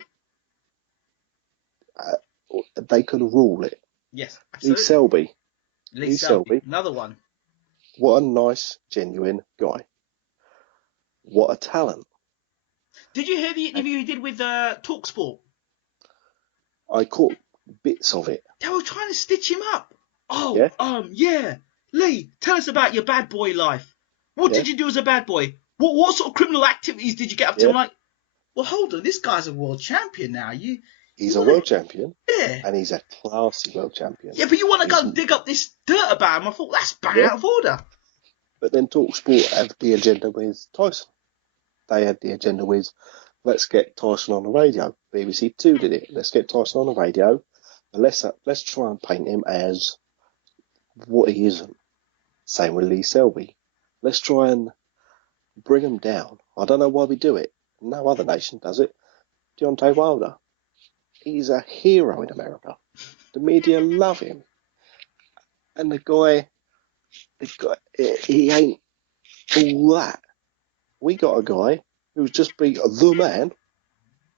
they could rule it. Yes, absolutely. Lee Selby. Another one. What a nice, genuine guy. What a talent. Did you hear the interview he did with TalkSport? I caught bits of it. They were trying to stitch him up. Yeah? Yeah. Lee, tell us about your bad boy life. What Yeah. did you do as a bad boy? What sort of criminal activities did you get up to? Yeah. I'm like, well, hold on, this guy's a world champion now. He's a world champion. Yeah. And he's a classy world champion. Yeah, but you want to go dig up this dirt about him. I thought, that's bang out of order. But then TalkSport had the agenda with Tyson. They had the agenda with, let's get Tyson on the radio. BBC Two did it. Let's get Tyson on the radio. And let's try and paint him as what he isn't. Same with Lee Selby. Let's try and bring him down. I don't know why we do it. No other nation does it. Deontay Wilder. He's a hero in America. The media love him. And the guy, he ain't all that. We got a guy who's just been the man,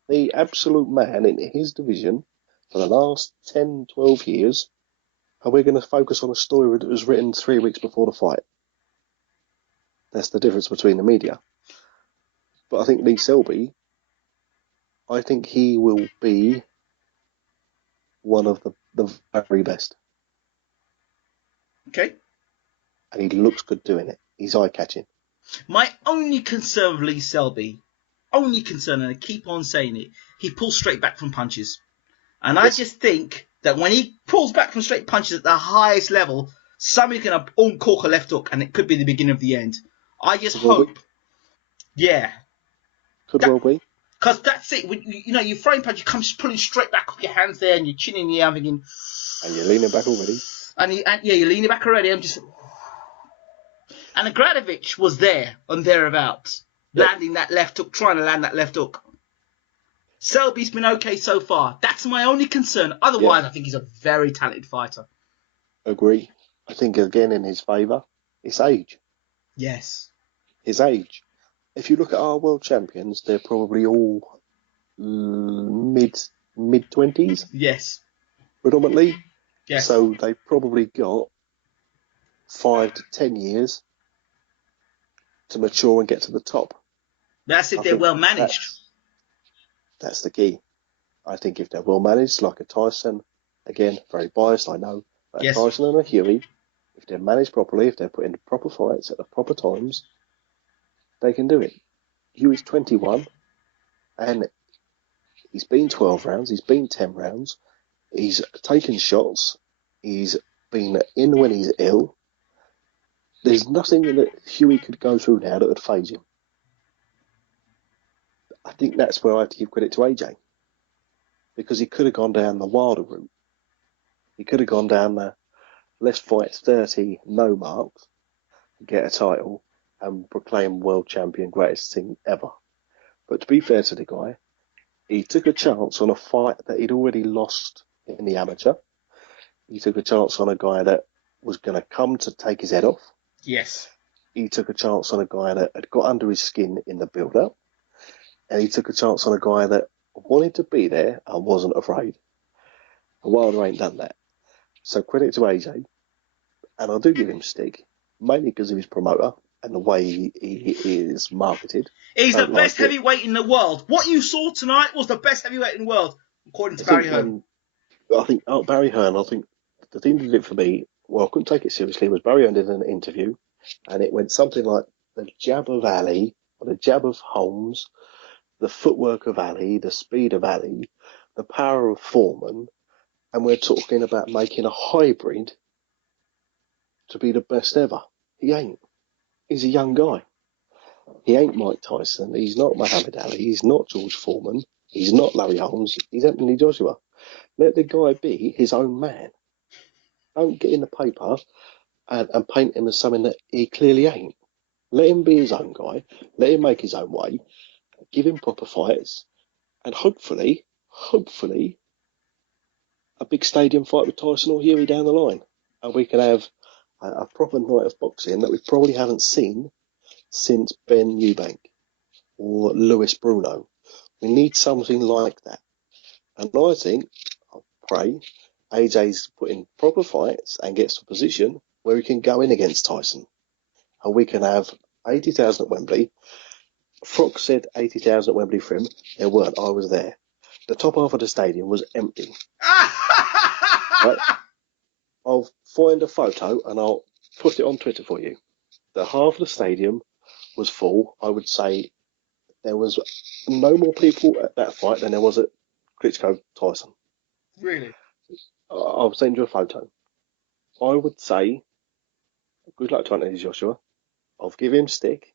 the absolute man in his division for the last 10, 12 years. And we're going to focus on a story that was written 3 weeks before the fight. That's the difference between the media. But I think Lee Selby, I think he will be one of the very best. Okay. And he looks good doing it. He's eye-catching. My only concern with Lee Selby, and I keep on saying it, he pulls straight back from punches. And yes. I just think that when he pulls back from straight punches at the highest level, somebody's going to uncork a left hook, and it could be the beginning of the end. I just hope. Yeah. Could well be. Because that's it. You throwing punch, you come pulling straight back with your hands there, and you're chinning in the air, thinking. And you're leaning back already. You're leaning back already. I'm just. And Agradovic was there and thereabouts, landing that left hook, trying to land that left hook. Selby's been okay so far. That's my only concern. Otherwise, I think he's a very talented fighter. Agree. I think, again, in his favour, it's age. Yes. His age. If you look at our world champions, they're probably all mid-20s. Yes. Predominantly. Yes. So they've probably got 5 to 10 years to mature and get to the top. That's if they're well managed. That's the key. I think if they're well managed, like a Tyson, again, very biased, I know, but a Tyson and a Huey, if they're managed properly, if they're put into proper fights at the proper times, they can do it. Huey's 21, and he's been 12 rounds, he's been 10 rounds, he's taken shots, he's been in when he's ill. There's nothing that Huey could go through now that would phase him. I think that's where I have to give credit to AJ. Because he could have gone down the Wilder route. He could have gone down the let's fight 30 no marks, get a title, and proclaim world champion, greatest thing ever. But to be fair to the guy, he took a chance on a fight that he'd already lost in the amateur. He took a chance on a guy that was going to come to take his head off. Yes. He took a chance on a guy that had got under his skin in the build-up. And he took a chance on a guy that wanted to be there and wasn't afraid. And Wilder ain't done that. So credit to AJ. And I do give him stick, mainly because of his promoter and the way he is marketed. He's the best heavyweight in the world. What you saw tonight was the best heavyweight in the world, according to Barry Hearn. I think Barry Hearn, I think the thing that did it for me, well, I couldn't take it seriously, was Barry Hearn did an interview, and it went something like the jab of Ali, or the jab of Holmes, the footwork of Ali, the speed of Ali, the power of Foreman, and we're talking about making a hybrid to be the best ever. He ain't. He's a young guy. He ain't Mike Tyson. He's not Muhammad Ali. He's not George Foreman. He's not Larry Holmes. He's Anthony Joshua. Let the guy be his own man. Don't get in the paper and paint him as something that he clearly ain't. Let him be his own guy. Let him make his own way. Give him proper fights. And hopefully, a big stadium fight with Tyson or Huey down the line. And we can have a proper night of boxing that we probably haven't seen since Ben Eubank or Lewis Bruno. We need something like that. And I think, I pray, AJ's put in proper fights and gets to a position where he can go in against Tyson. And we can have 80,000 at Wembley. Frock said 80,000 at Wembley for him. There weren't. I was there. The top half of the stadium was empty. Right? I'll find a photo and I'll put it on Twitter for you. The half of the stadium was full. I would say there was no more people at that fight than there was at Klitschko Tyson. Really? I'll send you a photo. I would say good luck to Anthony Joshua. I'll give him stick.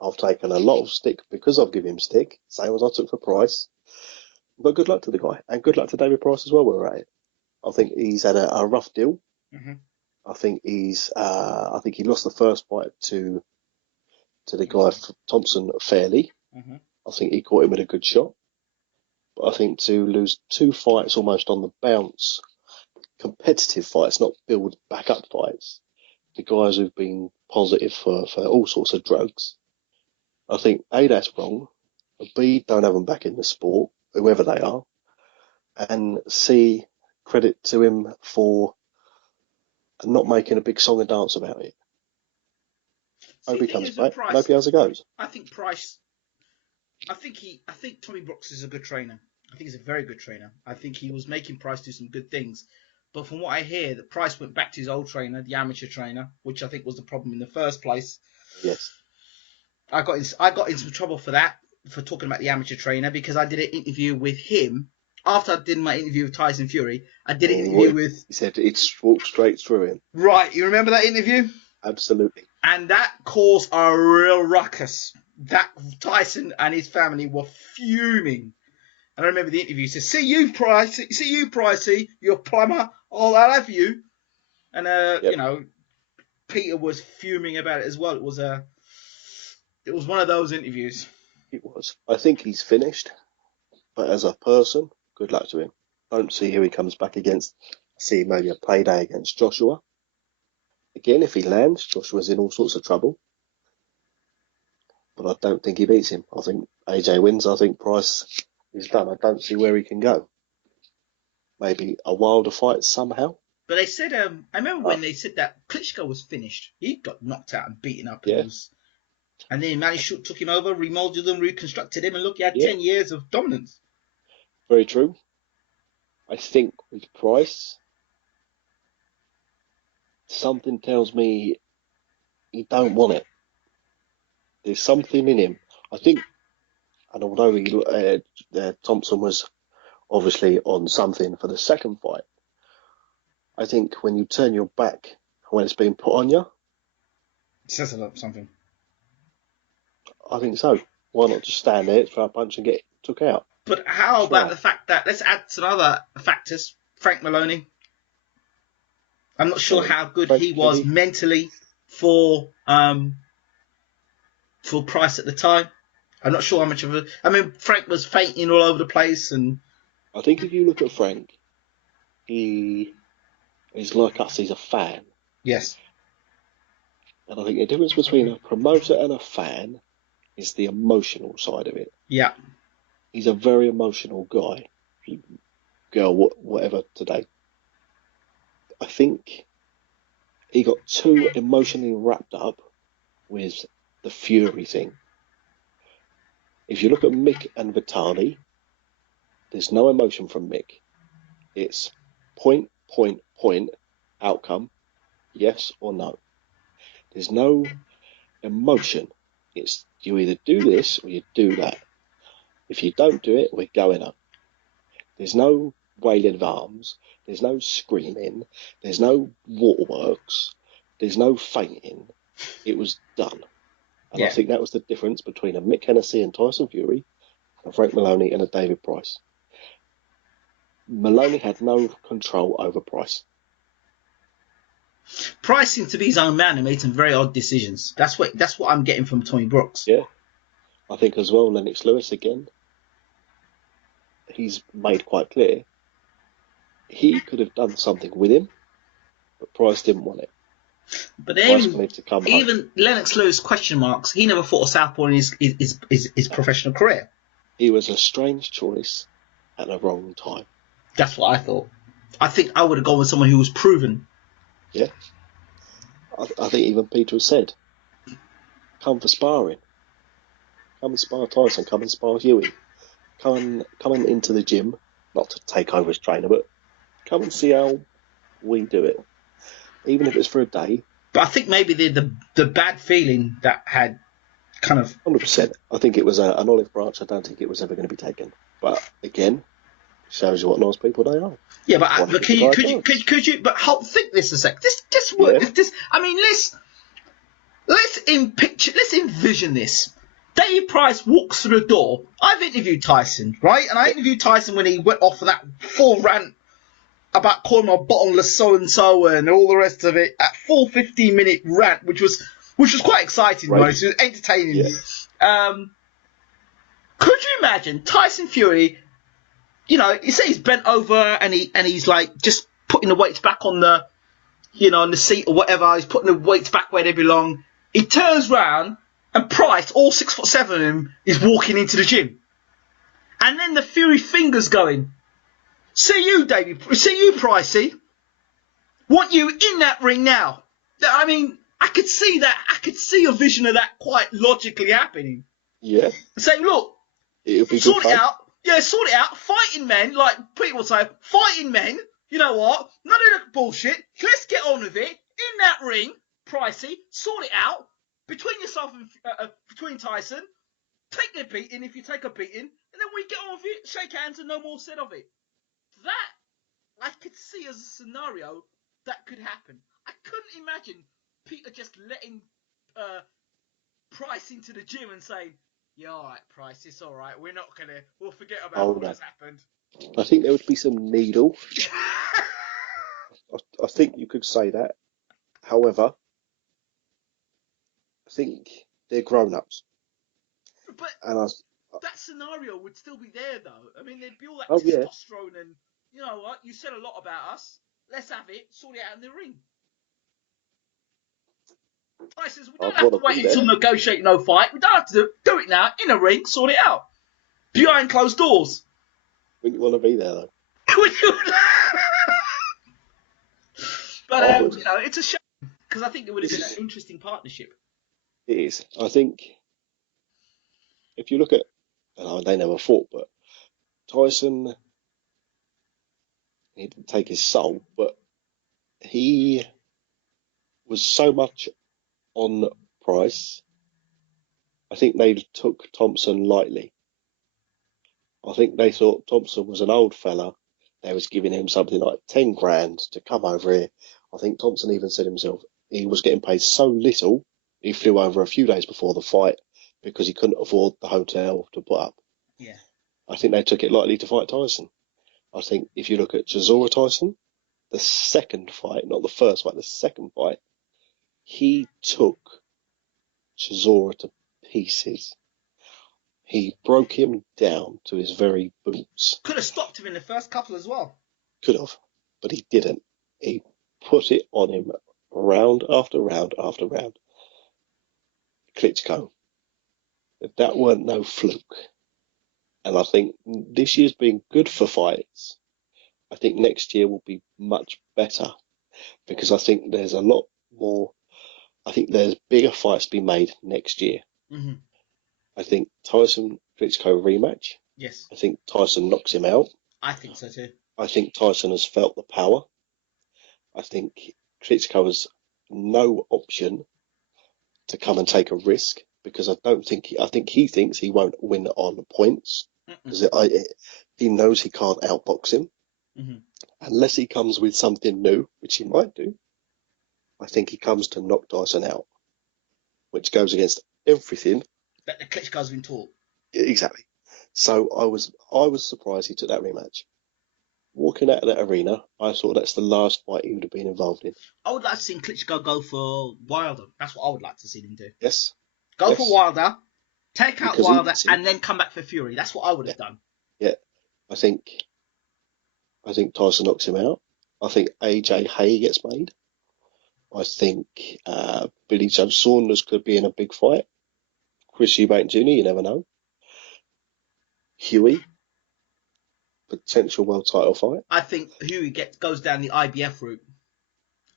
I've taken a lot of stick because I've given him stick, same as I took for Price. But good luck to the guy, and good luck to David Price as well. Where we're at it. I think he's had a rough deal. Mm-hmm. I think he lost the first fight to the guy Thompson fairly. Mm-hmm. I think he caught him with a good shot. But I think to lose 2 fights almost on the bounce, competitive fights, not build back up fights, the guys who've been positive for all sorts of drugs, I think A, that's wrong. B, don't have them back in the sport, whoever they are. And C, credit to him for not making a big song and dance about it. Hope he comes back. I hope he has it goes. I think Price. I think Tommy Brooks is a good trainer. I think he's a very good trainer. I think he was making Price do some good things. But from what I hear, that Price went back to his old trainer, the amateur trainer, which I think was the problem in the first place. Yes. I got in some trouble for that, for talking about the amateur trainer, because I did an interview with him. After I did my interview with Tyson Fury, I did an interview with... He said it's walked straight through him. Right, you remember that interview? Absolutely. And that caused a real ruckus. That Tyson and his family were fuming. And I remember the interview. He said, see you, Pricey, you're a plumber, I'll have you. And, you know, Peter was fuming about it as well. It was one of those interviews. It was. I think he's finished. But as a person, good luck to him. I don't see who he comes back against. I see maybe a payday against Joshua. Again, if he lands, Joshua's in all sorts of trouble. But I don't think he beats him. I think AJ wins. I think Price is done. I don't see where he can go. Maybe a wilder fight somehow. But they said, I remember when they said that Klitschko was finished. He got knocked out and beaten up. Yeah. And then Manny Schultz took him over, remolded him, reconstructed him, and look, he had 10 years of dominance. Very true. I think with Price, something tells me he don't want it. There's something in him. I think, and although Thompson was obviously on something for the second fight, I think when you turn your back when it's been put on you, it says a lot, something. I think so. Why not just stand there, throw a punch and get took out? But how about the fact that, let's add some other factors. Frank Maloney. I'm not sure how good he was mentally for Price at the time. I'm not sure how much of a... I mean, Frank was fainting all over the place. And I think if you look at Frank, he is like us. He's a fan. Yes. And I think the difference between a promoter and a fan is the emotional side of it. Yeah. He's a very emotional guy. Girl, whatever today. I think he got too emotionally wrapped up with the Fury thing. If you look at Mick and Vitali, there's no emotion from Mick. It's point, outcome, yes or no. There's no emotion. It's you either do this or you do that. If you don't do it, we're going up. There's no wailing of arms. There's no screaming. There's no waterworks. There's no fainting. It was done. And I think that was the difference between a Mick Hennessy and Tyson Fury, a Frank Maloney and a David Price. Maloney had no control over Price. Price seemed to be his own man and made some very odd decisions. That's what I'm getting from Tommy Brooks. Yeah. I think as well, Lennox Lewis again, he's made quite clear he could have done something with him, but Price didn't want it. But even Lennox Lewis question marks, he never fought a southpaw in his professional career. He was a strange choice at the wrong time. That's what I thought. I think I would have gone with someone who was proven. Yeah. I think even Peter has said, come for sparring. come and spar Tyson, come and spar Huey, come into the gym, not to take over as trainer, but come and see how we do it, even if it's for a day. But I think maybe the bad feeling that had kind of 100%. I think it was an olive branch. I don't think it was ever going to be taken. But again, shows you what nice people they are. Yeah, but could you? But think this a sec. Just work. Yeah. I mean, let's envision this. Dave Price walks through the door. I've interviewed Tyson, right? And I interviewed Tyson when he went off on that full rant about calling my bottomless so and so and all the rest of it. At full 15-minute rant, which was quite exciting, right? It was entertaining. Yeah. Could you imagine Tyson Fury? You know, you say he's bent over and he's like just putting the weights back on the, on the seat or whatever. He's putting the weights back where they belong. He turns round and Price, all 6'7" of him, is walking into the gym. And then the Fury fingers going, see you, Davey, see you, Pricey. Want you in that ring now. I mean, I could see that. I could see a vision of that quite logically happening. Yeah. Say, look, sort it out. Yeah, sort it out. Fighting men, like people say, fighting men. You know what? None of that bullshit. Let's get on with it. In that ring, Pricey, sort it out. Between yourself and between Tyson, take the beating if you take a beating, and then we get on with it, shake hands, and no more said of it. That I could see as a scenario that could happen. I couldn't imagine Peter just letting Price into the gym and saying, "Yeah, all right, Price, it's all right. We'll forget about what has happened." I think there would be some needle. I think you could say that. However, I think they're grown-ups. But that scenario would still be there, though. I mean, there'd be all that testosterone and, you know what, you said a lot about us. Let's have it. Sort it out in the ring. I says, we don't have to wait until negotiate no fight. We don't have to do it now. In a ring, sort it out. Behind closed doors. Wouldn't you want to be there, though? But, it's a shame. Because I think it would have been an interesting partnership. It is. I think if you look at, they never fought, but Tyson, he didn't take his soul, but he was so much on Price. I think they took Thompson lightly. I think they thought Thompson was an old fella. They was giving him something like 10 grand to come over here. I think Thompson even said himself he was getting paid so little, he flew over a few days before the fight because he couldn't afford the hotel to put up. Yeah. I think they took it lightly to fight Tyson. I think if you look at Chisora Tyson, the second fight, not the first fight, the second fight, he took Chisora to pieces. He broke him down to his very boots. Could have stopped him in the first couple as well. Could have, but he didn't. He put it on him round after round after round. Klitschko. That weren't no fluke. And I think this year's been good for fights. I think next year will be much better because I think there's a lot more. I think there's bigger fights to be made next year. Mm-hmm. I think Tyson Klitschko rematch. Yes. I think Tyson knocks him out. I think so too. I think Tyson has felt the power. I think Klitschko has no option to come and take a risk because I think he thinks he won't win on points because he knows he can't outbox him unless he comes with something new, which he might do. I think he comes to knock Tyson out, which goes against everything that the Klitschko's been taught. Exactly. So I was surprised he took that rematch. Walking out of that arena, I thought that's the last fight he would have been involved in. I would like to see Klitschko go for Wilder. That's what I would like to see him do. Yes. Go for Wilder, take out Wilder, and then come back for Fury. That's what I would have done. Yeah. I think Tyson knocks him out. I think AJ Hay gets made. I think Billy Joe Saunders could be in a big fight. Chris Eubank Jr., you never know. Huey, potential world title fight. I think Huey goes down the IBF route.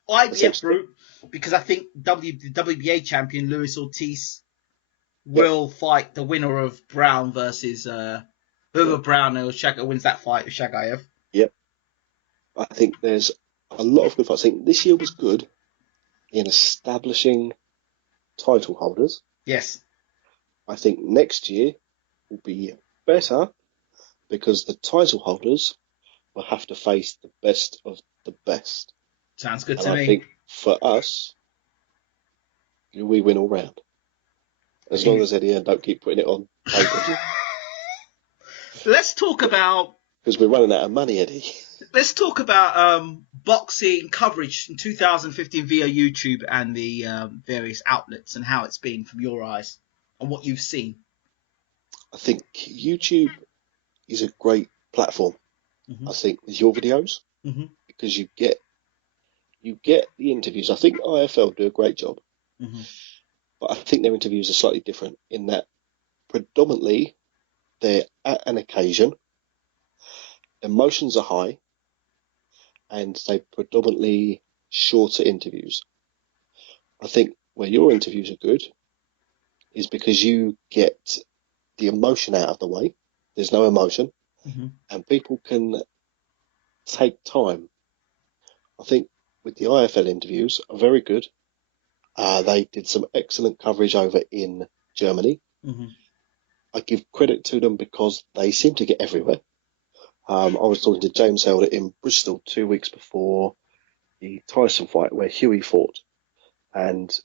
IBF route, because I think WBA champion Luis Ortiz will fight the winner of Brown versus whoever Brown or Shaka wins that fight with Shagayev. Yep. I think there's a lot of good fights. I think this year was good in establishing title holders. Yes. I think next year will be better because the title holders will have to face the best of the best. Sounds good and to I me. think for us, we win all round. As long as Eddie don't keep putting it on pay-per-view. Let's talk about... Because we're running out of money, Eddie. Let's talk about boxing coverage in 2015 via YouTube and the various outlets and how it's been from your eyes and what you've seen. I think YouTube is a great platform. I think with your videos, because you get the interviews. I think IFL do a great job, but I think their interviews are slightly different in that predominantly they're at an occasion, emotions are high, and they predominantly shorter interviews. I think where your interviews are good is because you get the emotion out of the way. There's no emotion, and people can take time. I think with the IFL interviews are very good. They did some excellent coverage over in Germany. I give credit to them because they seem to get everywhere. I was talking to James Helder in Bristol 2 weeks before the Tyson fight where Huey fought, and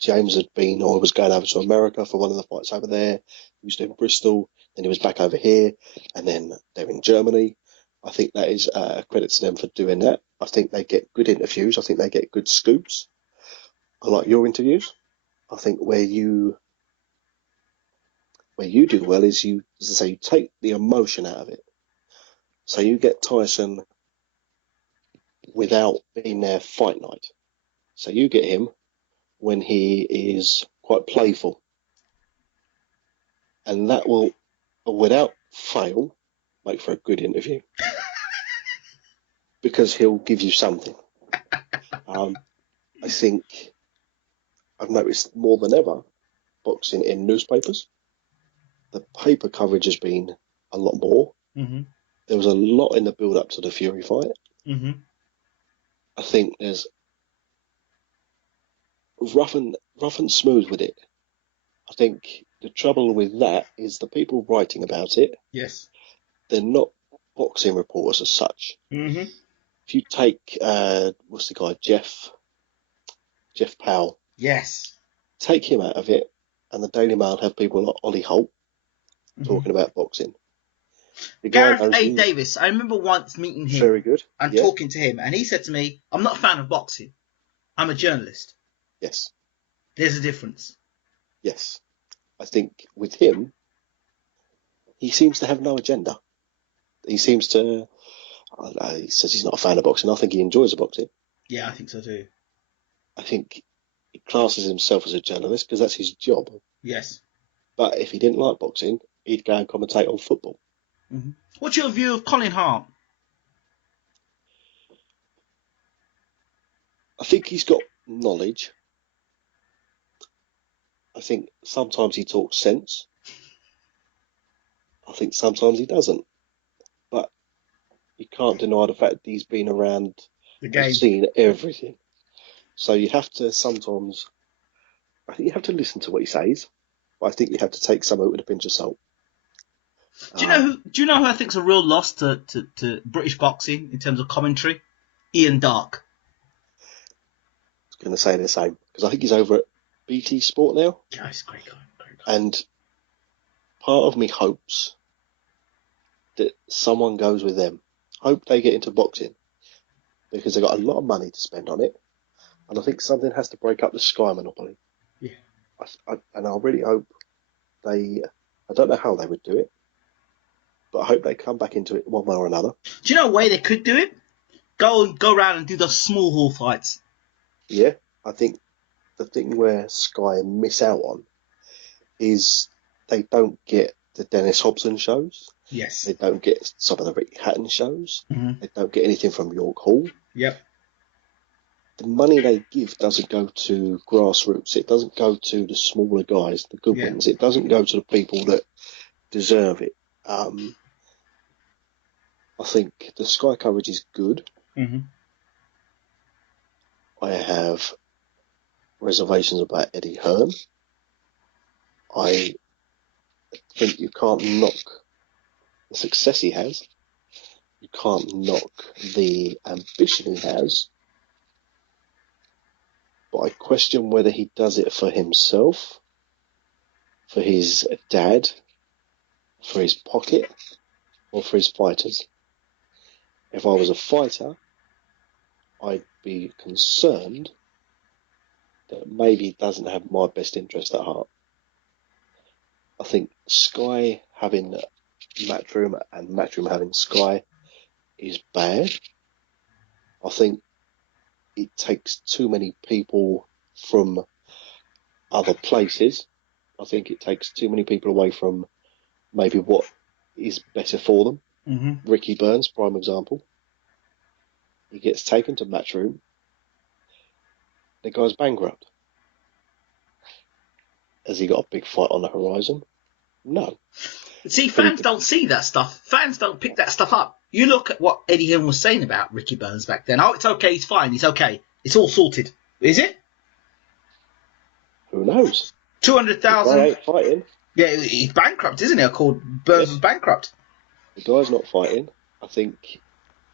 James had been or was going over to America for one of the fights over there. He was doing Bristol, then he was back over here, and then they're in Germany. I think that is a credit to them for doing that. I think they get good interviews. I think they get good scoops. I like your interviews. I think where you do well is you, as I say, you take the emotion out of it. So you get Tyson without being there fight night. So you get him when he is quite playful. And that will, without fail, make for a good interview. Because he'll give you something. I think I've noticed more than ever boxing in newspapers. The paper coverage has been a lot more. There was a lot in the build-up to the Fury fight. I think there's rough and smooth with it. I think the trouble with that is the people writing about it. Yes. They're not boxing reporters as such. If you take what's the guy, Jeff Powell. Yes. Take him out of it, and the Daily Mail have people like Ollie Holt talking about boxing. The guy Gareth A. Davis, I remember once meeting him very good. and talking to him, and he said to me, I'm not a fan of boxing. I'm a journalist. Yes. There's a difference. Yes. I think with him, he seems to have no agenda. He seems to, I don't know, he says he's not a fan of boxing. I think he enjoys the boxing. Yeah, I think so too. I think he classes himself as a journalist because that's his job. Yes. But if he didn't like boxing, he'd go and commentate on football. What's your view of Colin Hart? I think he's got knowledge. I think sometimes he talks sense. I think sometimes he doesn't. But you can't deny the fact that he's been around and seen everything. So you have to sometimes, I think you have to listen to what he says, but I think you have to take some of it with a pinch of salt. Do you know who I think's a real loss to British boxing in terms of commentary? Ian Darke. I was going to say the same because I think he's over at BT Sport now. Yeah, he's a great guy. And part of me hopes that someone goes with them. Hope they get into boxing because they've got a lot of money to spend on it. And I think something has to break up the Sky monopoly. Yeah. And I really hope I don't know how they would do it, but I hope they come back into it one way or another. Do you know a way they could do it? Go around and do the small hall fights. Yeah, I think the thing where Sky miss out on is they don't get the Dennis Hobson shows. Yes. They don't get some of the Rick Hatton shows. They don't get anything from York Hall. Yep. the money they give doesn't go to grassroots. It doesn't go to the smaller guys, the good ones. It doesn't go to the people that deserve it. I think the Sky coverage is good. Mm-hmm. I have reservations about Eddie Hearn. I think you can't knock the success he has. You can't knock the ambition he has. But I question whether he does it for himself, for his dad, for his pocket, or for his fighters. If I was a fighter, I'd be concerned that maybe he doesn't have my best interest at heart. I think Sky having Matchroom and Matchroom having Sky is bad. I think it takes too many people from other places. I think it takes too many people away from maybe what is better for them. Mm-hmm. Ricky Burns, prime example. He gets taken to Matchroom. The guy's bankrupt. Has he got a big fight on the horizon? No. See, fans don't see that stuff. Fans don't pick that stuff up. You look at what Eddie Hearn was saying about Ricky Burns back then. Oh, it's okay, he's fine, he's okay. It's all sorted. Is it? Who knows? 200,000. The guy ain't fighting. Yeah, he's bankrupt, isn't he? Called Burns was bankrupt. The guy's not fighting. I think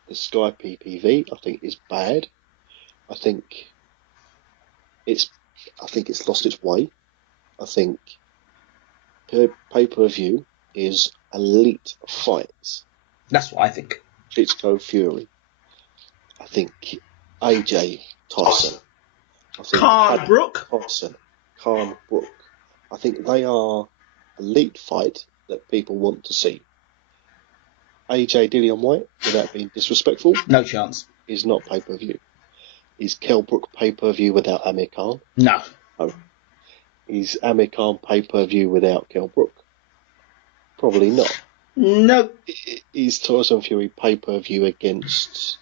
the Sky PPV, I think, is bad. I think it's lost its way. I think pay-per-view is elite fights. That's what I think. Klitschko Fury. I think AJ Tyson. I think Khan Brook. Tyson. Khan Brook. I think they are elite fight that people want to see. AJ Dillian White, without being disrespectful, No chance. is not pay-per-view. Is Kell Brook pay-per-view without Amir Khan? No. Is Amir Khan pay-per-view without Kell Brook? Probably not. No. Is Tyson Fury pay-per-view against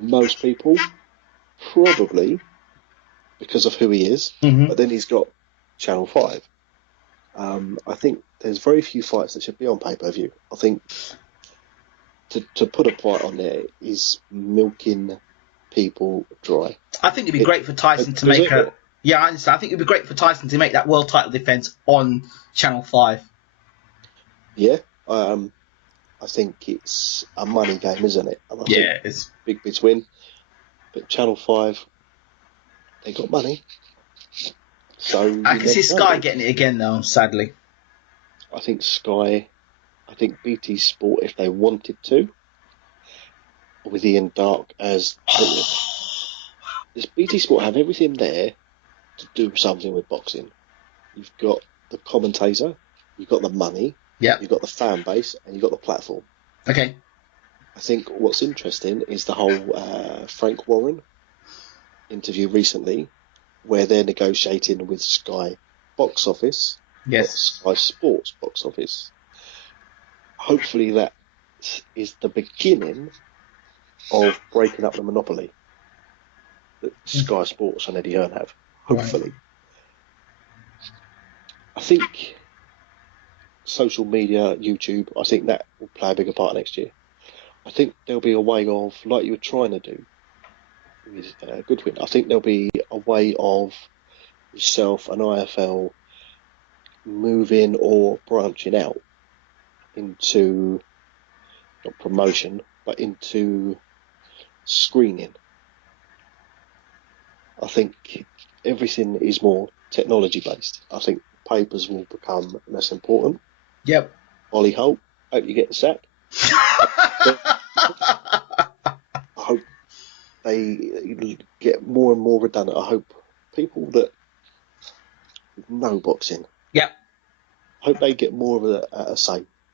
most people? Probably, because of who he is. Mm-hmm. But then he's got Channel 5. I think there's very few fights that should be on pay-per-view. I think to put a fight on there is milking people dry. I think it'd be great for Tyson to make a... Yeah, I understand. I think it'd be great for Tyson to make that world title defense on Channel 5. Yeah, I think it's a money game, isn't it? And I think it's big bids win. But Channel 5, they got money. So I can see Sky getting it again, though, sadly. I think BT Sport, if they wanted to, with Ian Dark as... Does BT Sport have everything there to do something with boxing? You've got the commentator, you've got the money, you've got the fan base, and you've got the platform. Okay. I think what's interesting is the whole Frank Warren interview recently, where they're negotiating with Sky box office, Sky Sports box office. Hopefully that is the beginning of breaking up the monopoly that Sky Sports and Eddie Hearn have. Hopefully. Right. I think social media, YouTube, I think that will play a bigger part next year. I think there'll be a way of, like you were trying to do with Goodwin, I think there'll be a way of yourself and IFL moving or branching out into, not promotion, but into screening. I think everything is more technology based. I think papers will become less important. Yep. Ollie Holt, hope you get the sack. I hope they get more and more redundant. I hope people that know boxing, yep, hope they get more of a say.